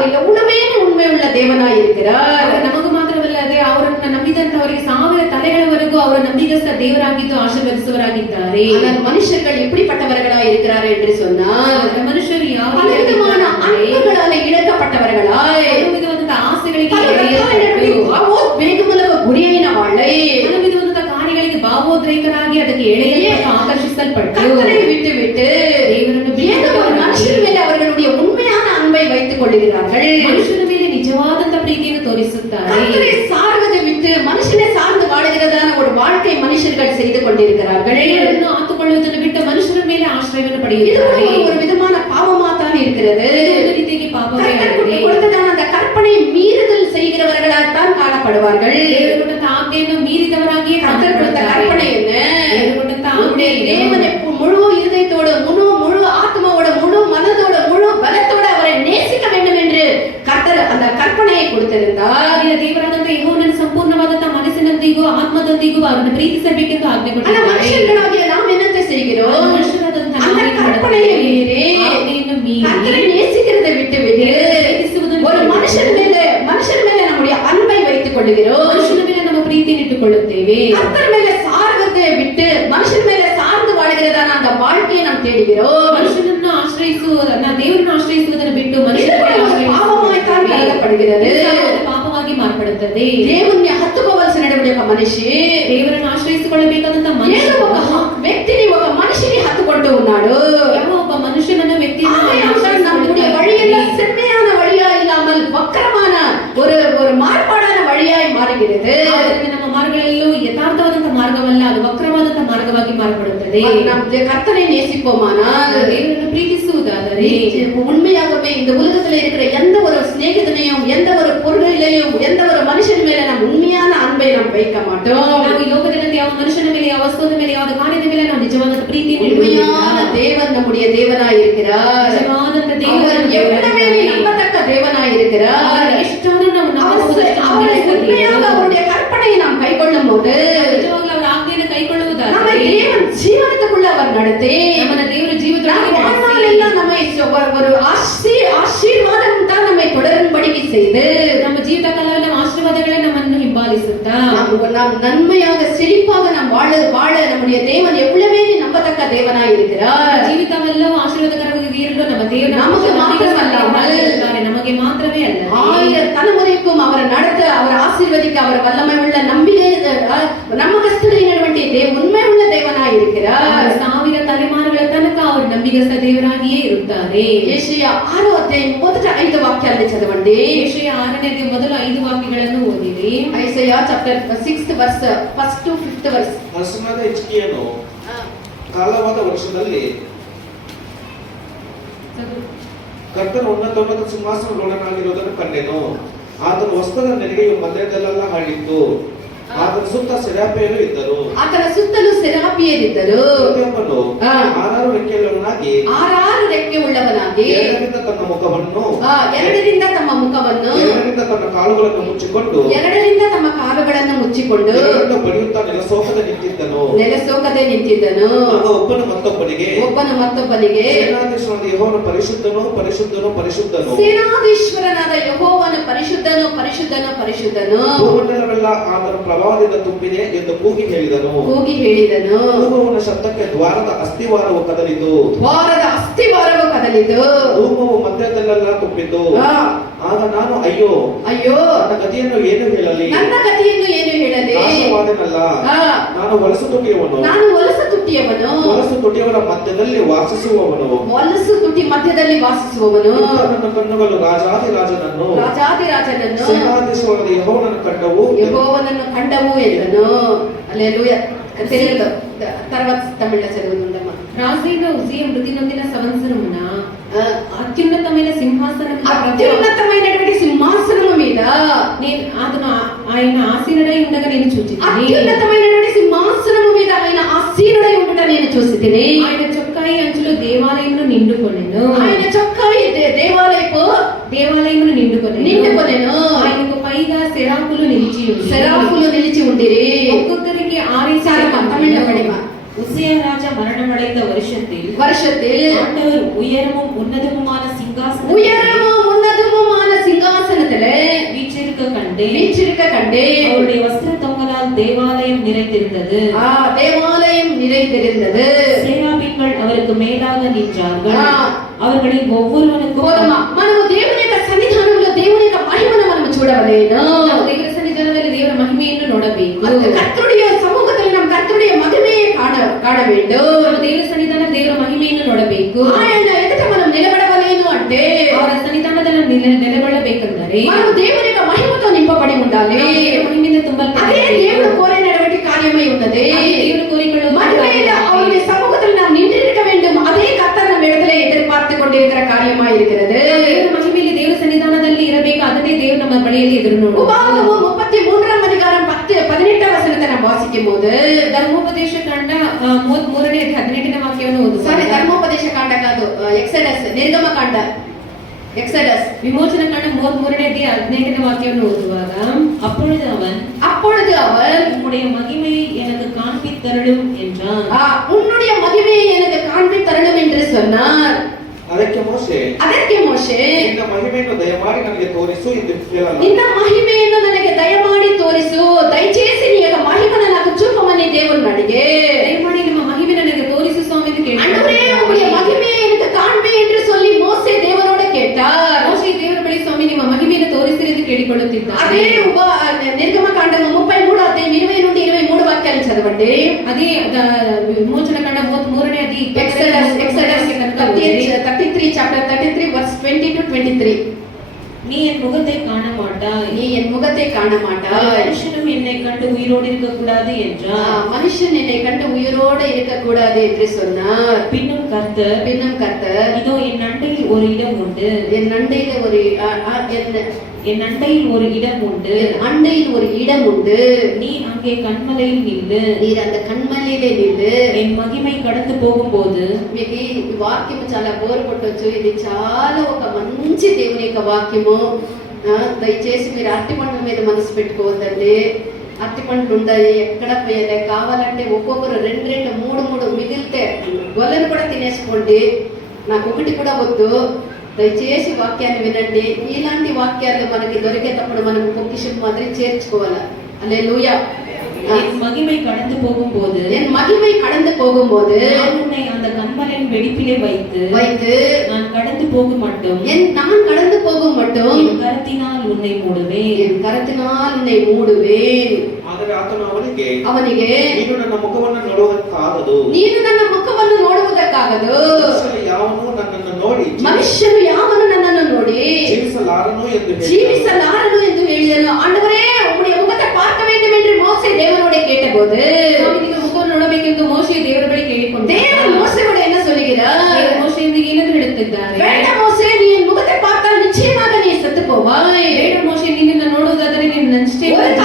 அவர் எவ்வளவே உண்மை உள்ள தேவனாய் இருக்கிறார். ಅವರು ನಮಗೂ ಮಾತ್ರವಲ್ಲದೆ ಅವರನ್ನು ನಂಬಿದಂತವರಿಗೆ 1000 ತಲೆಗಳವರೆಗೂ ಅವರ ನಂಬಿಗಸ್ತ ದೇವರಾಗಿದ್ದು ಆಶೀರ್ವದಿಸುವವರಾಗಿದ್ದಾರೆ. ஆனால் மனுஷர்கள் எப்படிப்பட்டவர்களாய் இருக்கிறார் என்று சொன்னால் ಮನುಷ್ಯರು ಯಾವ பலவிதமான அன்புகளாலே இழக்கப்பட்டவர்களாய் ವಿಧವಾದಂತಹ ಆಸೆಗಳಿಗೆ வேகமுலக ಗುರಿಯಿನ வாழை ವಿಧವಾದಂತಹ ಕಾರ್ಯಗಳಿಗೆ ಭಾವೋದ್ರೇಕರಾಗಿ ಅದಕ್ಕೆ ಎಳೆಯಲ್ಪಟ್ಟು ಆಕರ್ಷಿಸಲ್ಪಟ್ಟು கர்த்தரை விட்டு தேவரನ್ನು மனுஷರ ಮೇಲೆ அவர்களுடைய உண்மையான அன்பை வைத்துக் கொள்கிறார்கள். ಮನುಷ್ಯನ ಮೇಲೆ ನಿಜವಾದಂತ ಪ್ರೀತಿಯನ್ನು ತೋರಿಸುತ್ತಾರೆ. கர்த்தரை சார்வதை விட்டு மனுஷனை சார்ந்து வாழுகிறதான ஒரு வாழ்க்கை மனுஷர்கள் செய்து கொண்டிருக்கிறார்கள். ಗೆಳೆಯರನ್ನು ಆತುಕೊಳ್ಳುವುದನ್ನು ಬಿಟ್ಟು ಮನುಷ್ಯರ ಮೇಲೆ ಆಶ್ರಯವನ್ನು ಪಡೆಯುತ್ತಾರೆ. இது ஒரு விதமான பாவமாத்தான் இருக்கிறது. ಒಂದು ರೀತಿಯಾಗಿ ಪಾಪವೇ ಆಗಿದೆ. கொடுத்ததான அந்த கற்பனை மீறுதல் செய்கிறவர்களாகத்தான் காணப்படுவார்கள். ದೇವರು ಕೊಟ್ಟಂತ ಆಜ್ಞೆಯನ್ನು ಮೀರಿದವರಾಗಿಯೇ கர்த்தர் கொடுத்த கற்பனை என்ன? ದೇವರು ಕೊಟ್ಟಂತ ಆಜ್ಞೆ தேவனை முழு இருதயத்தோடு முழு ஆத்மாவோட முழு மனதோட முழு பலத்தோட அவரை நேசிக்க வேண்டும் என்று கர்த்தர் அந்த கற்பனையை கொடுத்திருந்தார். ದೇವರಾದಂತ ಯೆಹೋವನನ್ನು ಸಂಪೂರ್ಣವಾದಂತ ಮನಸ್ಸಿನೊಂದಿಗೂ ಆತ್ಮದೊಂದಿಗೂ ಅವರನ್ನು ಪ್ರೀತಿಸಬೇಕೆಂದು ಆಜ್ಞೆ ஆனா ಕೊಟ್ಟಿದ್ದಾರೆ. மனுஷர்களாகிய நாம் என்னத்தை செய்கிறோம்? ಮನುಷ್ಯರಾದಂತ அந்த கற்பனையை மீறி ಆಜ್ಞೆಯನ್ನು ಮೀರಿ கர்த்தரை நேசிக்கிறதை விட்டு ஒரு மனுஷன் மேல நம்முடைய அன்பை வைத்துக் கொள்ளுகிறோம். ಮನುಷ್ಯನ ಮೇಲೆ ನಮ್ಮ ಪ್ರೀತಿಯನ್ನು ಇಟ್ಟುಕೊಳ್ಳುತ್ತೇವೆ. கர்த்தர் மேல சார்வதை விட்டு மனுஷன் மேல சார்ந்து வாழ்கிறதான அந்த வாழ்க்கையை நாம் தேடுகிறோம். ಮನುಷ್ಯನನ್ನು ಆಶ್ರಯಿಸುವುದನ್ನ ದೇವರನ್ನು ಆಶ್ರಯಿಸುವುದನ್ನು ಬಿಟ್ಟು ಮನುಷ್ಯನನ್ನು பாவமாய்த்தான் கருதப்படுகிறது. ಪಾಪವಾಗಿ ಮಾರ್ಪಡುತ್ತದೆ. దేవుణ్ణి హత్తుకోవాల్సినటువంటి ఒక మనిషి ದೇವರನ್ನು ಆಶ್ರಯಿಸಿಕೊಳ್ಳಬೇಕಾದಂತ ఏదో ఒక వ్యక్తిని ఒక మనిషిని హత్తుకుంటూ ఉన్నాడు. ಯಾವ ಒಬ್ಬ ಮನುಷ್ಯನನ್ನು ವ್ಯಕ್ತಿಯನ್ನು நம்முடைய வழியெல்லாம் செம்மையான வழியா இல்லாமல் வக்கரமான ஒரு மாறுபாடான வழியாய் மாறுகிறது. ನಮ್ಮ ಮಾರ್ಗಗಳೆಲ್ಲೂ ಯಥಾರ್ಥವಾದಂತ ಮಾರ್ಗವಲ್ಲ, ಅದು ವಕ್ರವಾದಂತ ಮಾರ್ಗವಾಗಿ ಮಾರ್ಪಡುತ್ತದೆ. நாம் கர்த்தரை நேசிப்போமானால் ದೇವರನ್ನು ಪ್ರೀತಿಸುವುದಾದರೆ உண்மையாகவே இந்த உலகத்துல இருக்கிற எந்த ஒரு சிநேகிதனையும் எந்த ஒரு பொருளிலையும் எந்த ஒரு மனுஷன் மேல நாம் உண்மையான அன்பை நாம் வைக்க மாட்டோம். ನಾವು ಈ ಲೋಕದಲ್ಲಿ ಯಾವ ಮನುಷ್ಯನ ಮೇಲೆ ಯಾವ ವಸ್ತುವಿನ ಮೇಲೆ ಯಾವ ಕಾರ್ಯದ ಮೇಲೆ ನಾವು ನಿಜವಾದ ಪ್ರೀತಿಯನ್ನು உண்மையான தேவன் நம்முடைய தேவனாய் இருக்கிறார். ನಿಜವಾದಂತ அவர் எவ்வளவே நம்பத்தக்க தேவனாய் இருக்கிறார். ಎಷ್ಟನ್ನು ನಾವು அவரை உண்மையாக அவருடைய கற்பனையை நாம் கைக்கொள்ளும் போது ನಿಜವಾಗ್ಲೂ ಅವರ ಆಜ್ಞೆಯನ್ನು நம்மை ಕೈಗೊಳ್ಳುವುದಾದರೆ தேவன் ஜீவனத்துக்குள்ள அவர் நடத்தி ನಮ್ಮನ್ನ ದೇವರು ಜೀವಿತವಾಗಿ வாழ்நாளெல்லாம் நம்மை ஒரு ஆசீர்வாதம் தான் நம்மை தொடரும்படிக்கு செய்து ನಮ್ಮ ಜೀವಿತ ಕಾಲದಲ್ಲಿ ನಮ್ಮ ಆಶೀರ್ವಾದಗಳೇ ನಮ್ಮನ್ನು ಹಿಂಬಾಲಿಸುತ್ತಾ நாம் நன்மையாக செழிப்பாக நாம் வாழ நம்முடைய தேவன் எவ்வளவே நம்பத்தக்க தேவனாய் இருக்கிறார். ಜೀವಿತವೆಲ್ಲವೂ ಆಶೀರ್ವಾದಕರವಾಗಿ ಇರಲು ನಮ್ಮ ದೇವರು நமக்கு மாத்திரமல்லாமல் ನಮಗೆ ಮಾತ್ರವೇ ಅಲ್ಲ 1000 தலைமுறைக்கும் அவர் நடத்த அவர் ஆசீர்வதிக்க அவர் வல்லமை உள்ள நம்பிக்கை நம்பகஸ்தரையினటువంటి உண்மை உள்ள தேவனாய் இருக்கிறார். 1000 ತಲೆಮಾರುಗಳ ತನಕ ಅವರು ನಂಬಿಗಸ್ತ ದೇವರಾಗಿಯೇ ಇರುತ್ತಾರೆ. ಯೆಶಾಯ 6వ అధ్యాయం మొదటి 5 వాక్యాలను చదవండి. ಯೆಶಾಯ 6ನೇ ಅಧ್ಯಾಯ ಮೊದಲ 5 ವಾಕ್ಯಗಳನ್ನು ಓದಿರಿ. ಐಸಾಯಾ chapter 6th verse 1st to 5th verse. ಅರಸನಾದ ಹಿಜ್ಕೀಯನು ಕಾಲವಾದ ವರ್ಷದಲ್ಲಿ ಕರ್ತನ ಉನ್ನತ ಸಿಂಹಾಸನದೊಳಗಿರುವುದನ್ನು ಕಂಡೆನು. ಆತನ ವಸ್ತ್ರದ ನೆರಿಗೆಯು ಮಧ್ಯದಲ್ಲೆಲ್ಲ ಹರಡಿತ್ತು. ಆತನ ಸುತ್ತ ಸೆರಾಫಿಯರು ಇದ್ದರು. ಆತನ ಸುತ್ತಲೂ ಸೆರಾಫಿಯರಿದ್ದರು. ಪ್ರತಿಯೊಬ್ಬನು 6 ರೆಕ್ಕೆಯುಳ್ಳವನಾಗಿ 6 ರೆಕ್ಕೆ ಉಳ್ಳವನಾಗಿ ಎರಡರಿಂದ ತಮ್ಮ ಮುಖವನ್ನು ಎರಡರಿಂದ ತಮ್ಮ ಮುಖವನ್ನು ಎರಡರಿಂದ ತನ್ನ ಕಾಲುಗಳನ್ನು ಮುಚ್ಚಿಕೊಂಡು ಎರಡನ್ನು ಬಡಿಯುತ್ತಾ ನೆಲಸೋಕದೆ ನಿಂತಿದ್ದನು. ಆಗ ಒಬ್ಬನು ಮತ್ತೊಬ್ಬನಿಗೆ ಸೇನಾಧೀಶ್ವರನಾದ ಯೆಹೋವನು ಪರಿಶುದ್ಧನು ಪರಿಶುದ್ಧನು ಪರಿಶುದ್ಧನು ಸೇನಾಧೀಶ್ವರನಾದ ಯೆಹೋವನು ಪರಿಶುದ್ಧನು ಪರಿಶುದ್ಧನು ಪರಿಶುದ್ಧನು ಭೂಮಂಡಲವೆಲ್ಲ ಆತನ ಪ್ರಭಾವದಿಂದ ತುಂಬಿದೆ ಎಂದು ಕೂಗಿ ಹೇಳಿದನು. ಕೂಗುವವನ ಶಬ್ದಕ್ಕೆ ದ್ವಾರದ ಅಸ್ಥಿವಾರವು ಕದಲಿತು. ಧೂಮವು ಮಧ್ಯದಲ್ಲೆಲ್ಲ ತುಂಬಿತು. ಆಗ ನಾನು ಅಯ್ಯೋ ನನ್ನ ಗತಿಯನ್ನು ಏನು ಹೇಳಲಿ, ನಾಶವಾದನಲ್ಲ. ನಾನು ಹೊಲಸು ತುಟಿಯವರ ಮಧ್ಯದಲ್ಲಿ ವಾಸಿಸುವವನು. ನನ್ನ ಕಣ್ಣುಗಳು ರಾಜಾದಿರಾಜನನ್ನು ಸೇನಾಧೀಶ್ವರನಾದ ಯೆಹೋವನನ್ನು ಕಂಡವು ಎಂದನು. హల్లెలూయా. తెలుగులో తర్వాత తమిళలో చదువుతుందమ్మా. రాజైన ఉజ్జియా మృతి నొందిన సంవత్సరమున అత్యున్నతమైనటువంటి సింహాసనము మీద ఆయన ఆసీనుడై ఉండగా నేను చూచితిని. అత్యున్నతమైనటువంటి సింహాసనము మీద ఆయన ఆసీనుడై ఉండుట నేను చూసితిని. ఆయన చొక్కాయి అంచులు దేవాలయమును నిండుకొనెను. ఆయన చొక్కాయి దేవాలయమును నిండుకొనెను. ఆయనకు పైగా సెరాఫులు నిలిచి ఉండిరి. ఒక్కొక్కరికి 6 తమిళ படிமா. உசியா ராஜா மரணமடைந்த வருஷத்தில் ஆண்டவர் உயரமும் உன்னதமுமான ఏంటంటే அவருடைய வஸ்திர தொங்கலால் தேவாலயம் நிறைந்திருந்தது. தேவாலயம் நிறைந்திருந்தது. சேராபீன்கள் அவருக்கு மேலாக நின்றார்கள். அவர்களில் ஒவ்வொருவனுக்கும் మనము దేవుని యొక్క సన్నిధానంలో దేవుని యొక్క మహిమను మనము చూడవలేను. ದೇವರ ಸನ್ನಿಧಾನದಲ್ಲಿ ದೇವರ ಮಹಿಮೆಯನ್ನು ನೋಡಬೇಕು. ಕರ್ತೃಡಿಯ ಸಮ್ಮುಖದಲ್ಲಿ ನಮ್ಮ ಕರ್ತೃಡಿಯ ಮಹಿಮೆಯೇ ಕಾಣಬೇಕು. ದೇವರ ಸನ್ನಿಧಾನ ದೇವರ ಮಹಿಮೆಯನ್ನು ನೋಡಬೇಕು. ఆయన ఎదుట మనం నిలబడవలేను అంటే ಅವರ ಸನ್ನಿಧಾನದಲ್ಲಿ నిలబడಬೇಕೆಂದರೆ మనము దేవుని యొక్క మహిమతో నింపబడి ఉండాలి. మహిಮೆಯಿಂದ ತುಂಬಲ್ಪಡಬೇಕು. అదే దేవుడు కోరినటువంటి కార్యమై ఉన్నది. దేవుడు కోరిಕೊಳ್ಳುವ மகிமையில அவருடைய சமூகத்தில் நாம் நின்றிருக்க வேண்டும். அதே கர்த்தர் நம்ம இடத்துல எதிர்பார்த்து கொண்டிருக்கிற காரியமா இருக்கிறது. ದೇವರ ಮಹಿಮೆಯಲ್ಲಿ ದೇವರ ಸನ್ನಿಧಾನದಲ್ಲಿ ಇರಬೇಕು. ಅದನ್ನೇ ದೇವರು ನಮ್ಮ ಬಳಿಯಲ್ಲಿ ಎದುರು ನೋಡುವುದು. உபாகமம் 33ஆம் அதிகாரம் 18ஆம் வசனத்தை நாம் வாசிக்கும்போது ಧರ್ಮೋಪದೇಶ ಕಾಂಡ 33ನೇ 18ನೇ ವಾಕ್ಯವನ್ನು ಓದುವಾಗ ಸಾರಿ ಧರ್ಮೋಪದೇಶ ಕಾಂಡ ಕಾದು ಎಕ್ಸಡಸ್ ನಿರ್ಗಮ ಕಾಂಡ எக்ஸடஸ் விமோசன காண்ட 33ನೇ 18ನೇ வாக்கியವನ್ನು ஓதுவாக அப்பொழுது அவன் உம்முடைய மகிமையை எனக்கு காண்பித்தருளும் என்றான். உன்னுடைய மகிமையை எனக்கு காண்பித்தருளும் என்று சொன்னார். ಅದಕ್ಕೆ ಮೋಶೆ ನಿನ್ನ ಮಹಿಮೆಯನ್ನು ದಯಮಾಡಿ ನನಗೆ ತೋರಿಸು ಎಂದು ಹೇಳಲಾಗಿದೆ. ನಿನ್ನ ಮಹಿಮೆಯನ್ನು ನನಗೆ ದಯಮಾಡಿ ತೋರಿಸು, ದಯచేసి నీ యొక్క మహిమను నాకు చూపమని దేవుని అడిగే. దయమాడి ನಿಮ್ಮ ಮಹಿಮೆಯನ್ನು ನನಗೆ ತೋರಿಸು ಸ್ವಾಮಿ ಎಂದು ಕೇಳಿದ. ஆண்டவரே உம்முடைய மகிமையை எனக்கு காண்பி என்று சொல்லி மோசே தேவனோட கேட்டார். ಮೋಶೆ ದೇವರ ಬಳಿ ಸ್ವಾಮಿ ನಿಮ್ಮ ಮಹಿಮೆಯನ್ನು ತೋರಿಸಿರಿ ಎಂದು ಕೇಳಿಕೊಳ್ಳುತ್ತಿದ್ದಾನೆ. అదే నిర్గమకాండము 33వ అధ్యాయం 20 నుండి 23 వాక్యాలు చదవండి. అదే విమోచన కాండ 33ನೇ ఎక్సడస్ 33 chapter 33 verse 20 to 23. நீ என் முகத்தை காண மாட்டாய். மனுஷனும் என்னை கண்டு உயிரோடு இருக்க கூடாது என்றார். மனுஷன் என்னை கண்டு உயிரோடு இருக்க கூடாது என்று சொன்னார். பின்னும் கர்த்தர் இதோ என் அண்டையில் ஒரு இடம் உண்டு. என் அண்டையில் ஒரு இடம் உண்டு. நீ அங்கே கண்மலையில் நில்லு. நீர் அந்த కన్మలిలో నిల్లు. என் మహిமை கடந்து పోகும்போது మీకు ఈ వాక్యం చాలా బోర్ కొట్టొచ్చు. ఇది చాలా ఒక మంచి దేవుని యొక్క వాక్యము. దయచేసి మీరు అరటిపండ్ల మీద మనసు పెట్టుకోవద్దండి. అరటిపండ్లు ఉన్నాయి ఎక్కడ పోయలే. కావాలంటే ఒక్కొక్కరు 2 3 మిగిలితే గొల్లను కూడా తినేసుకోండి. నాకు ఒకటి కూడా వద్దు. దయచేసి వాక్యాన్ని వినండి. ఇలాంటి వాక్యాలు మనకి దొరికేటప్పుడు మనం పొకిషం మాత్రం చేర్చుకోవాలి. హల్లెలూయా. என் மகிமை கடந்து போகும்போது நான் உன்னை அந்த கண்மலையின் வெடிப்பிலே வைத்து நான் கடந்து போகும் மட்டும் என் கரத்தினால் உன்னை மூடுவேன். ಆದರೆ ಆತನು ಅವನಿಗೆ ನೀನು ನನ್ನ ಮುಖವನ್ನು ನೋಡುವುದಕ್ಕಾಗದು. ಮನುಷ್ಯನು ಯಾವನು ನನ್ನನ್ನು ನೋಡಿ ಜೀವಿಸಲಾರನು ಎಂದು ಹೇಳಿದನು. ಆண்டವರೇ உம்முடைய முகத்தை பார்க்க வேண்டும் என்று மோசே தேவனோட கேட்டபோது நீங்க முகம் ನೋಡಬೇಕೆಂದು ಮೋಶೆ ದೇವರ ಬಳಿ ಕೇಳಿಕೊಂಡ. தேவன் மோசேயோட என்ன சொல்கிறார்? மோசேಯಿಂದ ಏನಂತ ಹೇಳುತ್ತಿದ್ದಾರೆ? வேண்டாம் மோசே, நீ என் முகத்தை பார்த்தால் நிச்சயமாக நீ செத்து போவாய். ಬೇಡ ಮೋಶೆ, ನಿನ್ನನ್ನು ನೋಡುವುದಾದರೆ ನೀನು ನಿಶ್ಚಯವಾಗಿ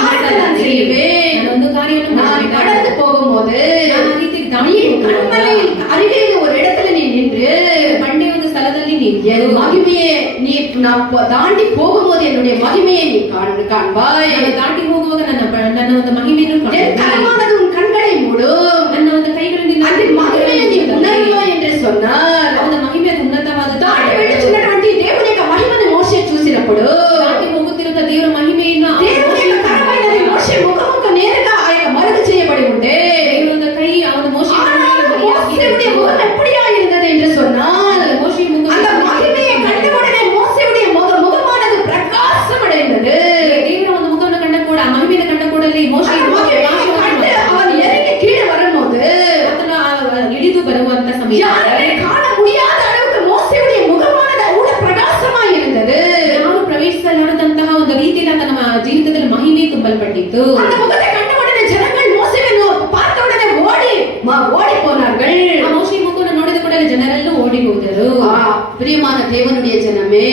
செய்வேன். ಒಂದು ಕಾರ್ಯವನ್ನು நான் கடந்து போகும்போது கண்மலையில் அருகில் ஒரு இடத்துல நீ நின்று ಬಂಡೆ ಒಂದು ಸ್ಥಳದಲ್ಲಿ என் மகிமையை நீ நான் தாண்டி போகும்போது என்னுடைய மகிமையை நீ காண்பாய். தாண்டி ಹೋಗುವಾಗ ನನ್ನ ಒಂದು ಮಹಿಮೆಯನ್ನು தரமானது உன் கண்களை மூடும். ನನ್ನ ಒಂದು ಕೈಗಳಿಂದ அதில் மகிமையை நீ உணர்வாய் என்று சொன்னார். ಅವನ ಮಹಿಮೆ ಉನ್ನತವಾದ దాటి వెళ్ళుచున్నటువంటి దేవుని యొక్క మహిమను మోషే చూసినప్పుడు దాటి ಹೋಗುತ್ತಿರುವ ದೇವರ మహిಮೆಯನ್ನು దేవుని యొక్క కరమైనది మోషే ముఖముకు నేరుగా ఆ యొక్క మరుగు చేయబడి ఉంటే ದೇವರ ಕೈ ಅವನ மோசேயுடைய முகம் எப்படியா இருந்தது என்று சொன்னால் மோசே முகம் அந்த மகிமையை கண்டவுடனே மோசேயுடைய முகமானது பிரகாசம் அடைந்தது. ದೇವರ ಒಂದು ಮುಖವನ್ನು ಕಂಡ ಕೂಡ ಆ ಮಹಿಮೆಯನ್ನು ಕಂಡ ಕೂಡಲೇ ಮೋಶೆ அவன் இறங்கி கீழே வரும்போது ಇಳಿದು ಬರುವಂತ ಸಮಯ காண முடியாத அளவுக்கு மோசேயுடைய முகமானது அவ்வளவு பிரகாசமா இருந்தது. ಯಾರು ಪ್ರವೇಶಿಸಲಾರದಂತಹ ಒಂದು ರೀತಿಯಲ್ಲಿ ತನ್ನ ಜೀವಿತದಲ್ಲಿ ಮಹಿಮೆ ತುಂಬಲ್ಪಟ್ಟಿತ್ತು. அந்த முகத்தை கண்ட உடனே ஜனங்கள் மோசேவை பார்த்த உடனே ஓடி போனார்கள். மோசே முகವನ್ನು ನೋಡಿದ ಕೂಡಲೇ ಜನರೆಲ್ಲರೂ ಓಡಿ ಹೋದರು. பிரியமான தேவனுடைய ஜனமே,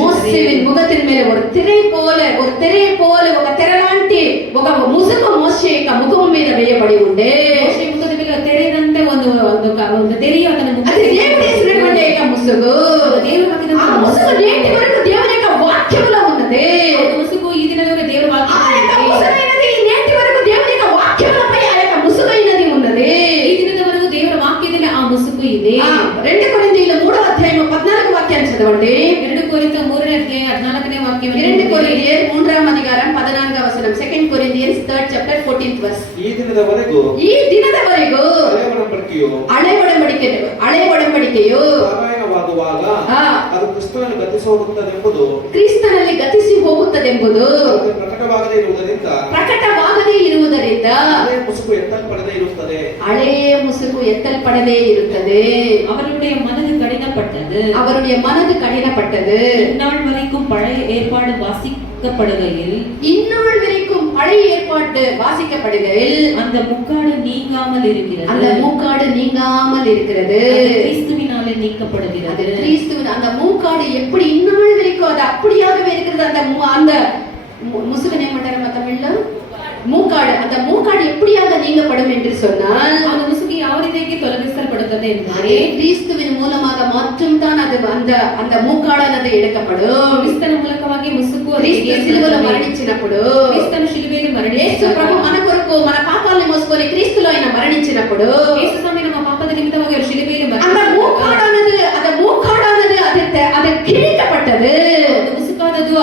மோசேவின் முகத்தின் மேல ஒரு திரை போல ఒక తెరలాంటి ఒక ముసుగు మోసే యొక్క ముఖం మీద వేయబడి ఉండే. మోసే ముఖದ ಮೇಲೆ ತೆರೆದಂತೆ ಒಂದು ತೆರೆಯು ಆತನ అది దేవుడు వేసినటువంటి యొక్క ముసుగు. ఆ ముసుగు నేటి వరకు దేవుని యొక్క వాక్యములో ఉన్నది. ముసుగు ఈ దినవరకు దేవుని వాక్యమైనది నేటి వరకు దేవుని యొక్క వాక్యములపై ఆ యొక్క ముసుగైనది ఉన్నది. ఈ దినದ వరకు ದೇವರ ವಾಕ್ಯದಲ್ಲಿ ಆ ಮುಸುಕು ಇದೆ. 2 కొరింథీయుల 3వ అధ్యాయం 14వ వాక్యాన్ని చదవండి. 2 కొరింథీ 3ನೇ ಅಧ್ಯಾಯ 14 14ನೇ ವಾಕ್ಯವನ್ನು 2 ಕೊರಿಂಥಿಯರ್ 3ಾம் அதிகாரம் 14ாம் வசனம். 2 Corinthians 3rd chapter 14th verse. ಈ ದಿನದವರೆಗೂ ಹಳೆ ಒಡಂಬಡಿಕೆಯು ಪಾರಾಯಣವಾಗುವಾಗ ಅದು ಕ್ರಿಸ್ತನಲ್ಲಿ ಗತಿಸಿ ಹೋಗುತ್ತದೆಂಬುದು ಪ್ರಕಟವಾಗದೇ ಇರುವುದರಿಂದ ಹಳೆ ಮುಸುಕು ಎತ್ತಲ್ಪಡದೇ ಇರುತ್ತದೆ. அவருடைய மனது கடினப்பட்டது. இந்நாள் வரைக்கும் பழைய ஏற்பாடு வாசிக்கப்படுகையில் அந்த முக்காடு நீங்காமல் இருக்கிறது. கிறிஸ்துவினாலே நீக்கப்படுகிறது. அந்த மூக்காடு எப்படி இந்நாள் வரைக்கும் அது அப்படியாகவே இருக்கிறது. அந்த முசுகன் ஏமாட்டாரமா தமிழ்ல மூக்காடு, அந்த மூக்காடு எப்படியாக நீங்கப்படும் என்று சொன்னால் அந்த முசுகு ಯಾವ ರೀತಿಯಾಗಿ ತೊಲಗಿಸಲ್ಪಡುತ್ತದೆ ಎಂದರೆ ಕ್ರಿಸ್ತುವಿನ ಮೂಲಕ ಮಾತ್ರ ಅದು அந்த మూకాడనది ఎడకపடும். క్రీస్తుల ಮೂಲಕವಾಗಿ ముసుగు క్రీస్తు సిలువలో మరణించినప్పుడు, క్రీస్తును సిలువలో యేసు ప్రభు మన కొరకు మన పాపాలను మోసుకొని క్రీస్తులో ఆయన మరణించినప్పుడు యేసు స్వామి ನಮ್ಮ ಪಾಪದ ನಿಮಿತ್ತವಾಗಿ ಅವರು ಸಿలుವೆಯಲ್ಲಿ அந்த மூக்காடானது அது கிழிக்கப்பட்டது. ముసుకాదదు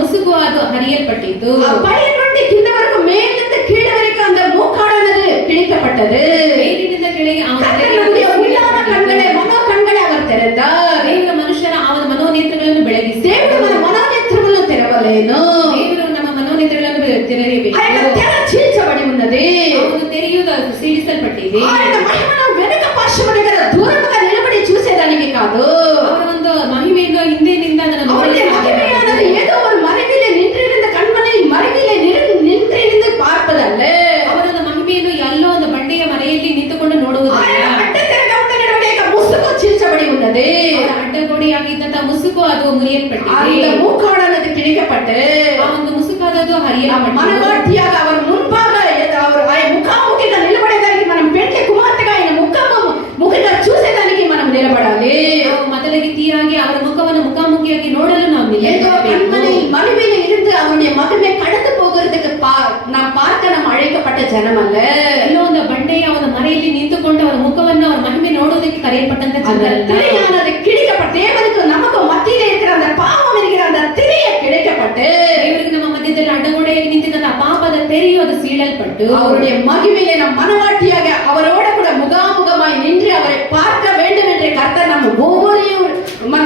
ಮುಸುಗು ಅದು ಹರಿಯಲ್ಪಟ್ಟಿತು. ಕಿಂದ ವರೆಗೂ ಮೇಲಿಂದ ಕೀಳ ವರೆಗೂ அந்த மூக்காடானது கிழிக்கப்பட்டது. ಮೇಲಿನಿಂದ ಕೆಳಗೆ உள்ளான கண்களை மனோ கண்களை அவர் திறந்தார். ದೇವರ ಮನುಷ್ಯನ ಅವನ ಮನೋನೇತ್ರಗಳನ್ನು ಬೆಳಗಿಸಿ ದೇವರು ನಮ್ಮ ಮನೋನೇತ್ರಗಳನ್ನು ತೆರವಲೇನು. ದೇವರು ನಮ್ಮ ಮನೋನೇತ್ರಗಳನ್ನು ತೆರೆಯಬೇಕು. చీల్చబడి ఉన్నది. ಅವನು ತೆರೆಯುವುದು ಸೀಳಿಸಲ್ಪಟ್ಟಿದೆ. ఆయన మహిమను వెనుక పార్శ్వము దగ్గర దూరముగా నిలబడి చూసేదానికి కాదు. ಅವರ ಒಂದು ಮಹಿಮೆಯನ್ನು ಹಿಂದಿನಿಂದ ஏதோ ஒரு மறைவிலே நின்றிருந்த கண்மணில் மறைவிலே நின்றிருந்து பார்ப்பதல்ல. ಅವರ ಮಹಿಮೆಯನ್ನು ಎಲ್ಲೋ ಒಂದು ಬಂಡೆಯ ಮರೆಯಲ್ಲಿ ನಿಂತುಕೊಂಡು ನೋಡುವುದಲ್ಲ. ಮುಸುಕು ಚೀಲ್ಚಬಡಿ ఉన్నది. ಅಡ್ಡಗೋಡೆಯಾಗಿದ್ದಂತ ಮುಸುಕು ಅದು ಮುರಿಯಲ್ಪಟ್ಟಿದೆ. அந்த மூக்காடானது கிழிக்கப்பட்டு ಆ ಒಂದು ಮುಸುಕಾದದು ಹರಿಯಲ್ಪಟ್ಟಿದೆ. మనవాటియాగ அவர் முன்பாக அவர் ముఖాముఖిగా నిలబడేదానికి మనం పెండ్లి కుమార్తెగా ఆయన ముఖముఖిగా చూసేదానికి మనం నిలబడాలి. ಮೊದಲಿಗೆ ತೀರಾಗಿ ಅವರ ಮುಖವನ್ನು ಮುಖಾಮುಖಿಯಾಗಿ ನೋಡಲು ನಾವು மகிமையில் இருந்து அவருடைய மகிமை கடந்து போகிறதுக்கு நாம் பார்க்க நாம் அழைக்கப்பட்ட ஜனம் அல்ல. ಎಲ್ಲೋ ಒಂದು ಬಂಡೆಯ ಅವನ ಮರೆಯಲ್ಲಿ ನಿಂತುಕೊಂಡು ಅವರ ಮುಖವನ್ನು ಅವರ ಮಹಿಮೆ ನೋಡುವುದಕ್ಕೆ ಕರೆಯಲ್ಪಟ್ಟಂತ திரையானது கிழிக்கப்பட்ட தேவனுக்கு நமக்கு மத்தியில இருக்கிற அந்த பாவம் என்கிற அந்த திரையை கிழிக்கப்பட்டு ದೇವರಿಗೆ ನಮ್ಮ ಮಧ್ಯದಲ್ಲಿ ಅಡ್ಡಗೋಡೆಯಾಗಿ ನಿಂತಿದ್ದ ಪಾಪದ ತೆರೆಯು ಅದು ಸೀಳಲ್ಪಟ್ಟು அவருடைய மகிமையிலே நம் மனவாட்டியாக அவரோட கூட முகாமுகமாய் நின்று அவரை பார்க்க வேண்டும் என்று கர்த்தர் நம்ம ஒவ்வொருவரையும்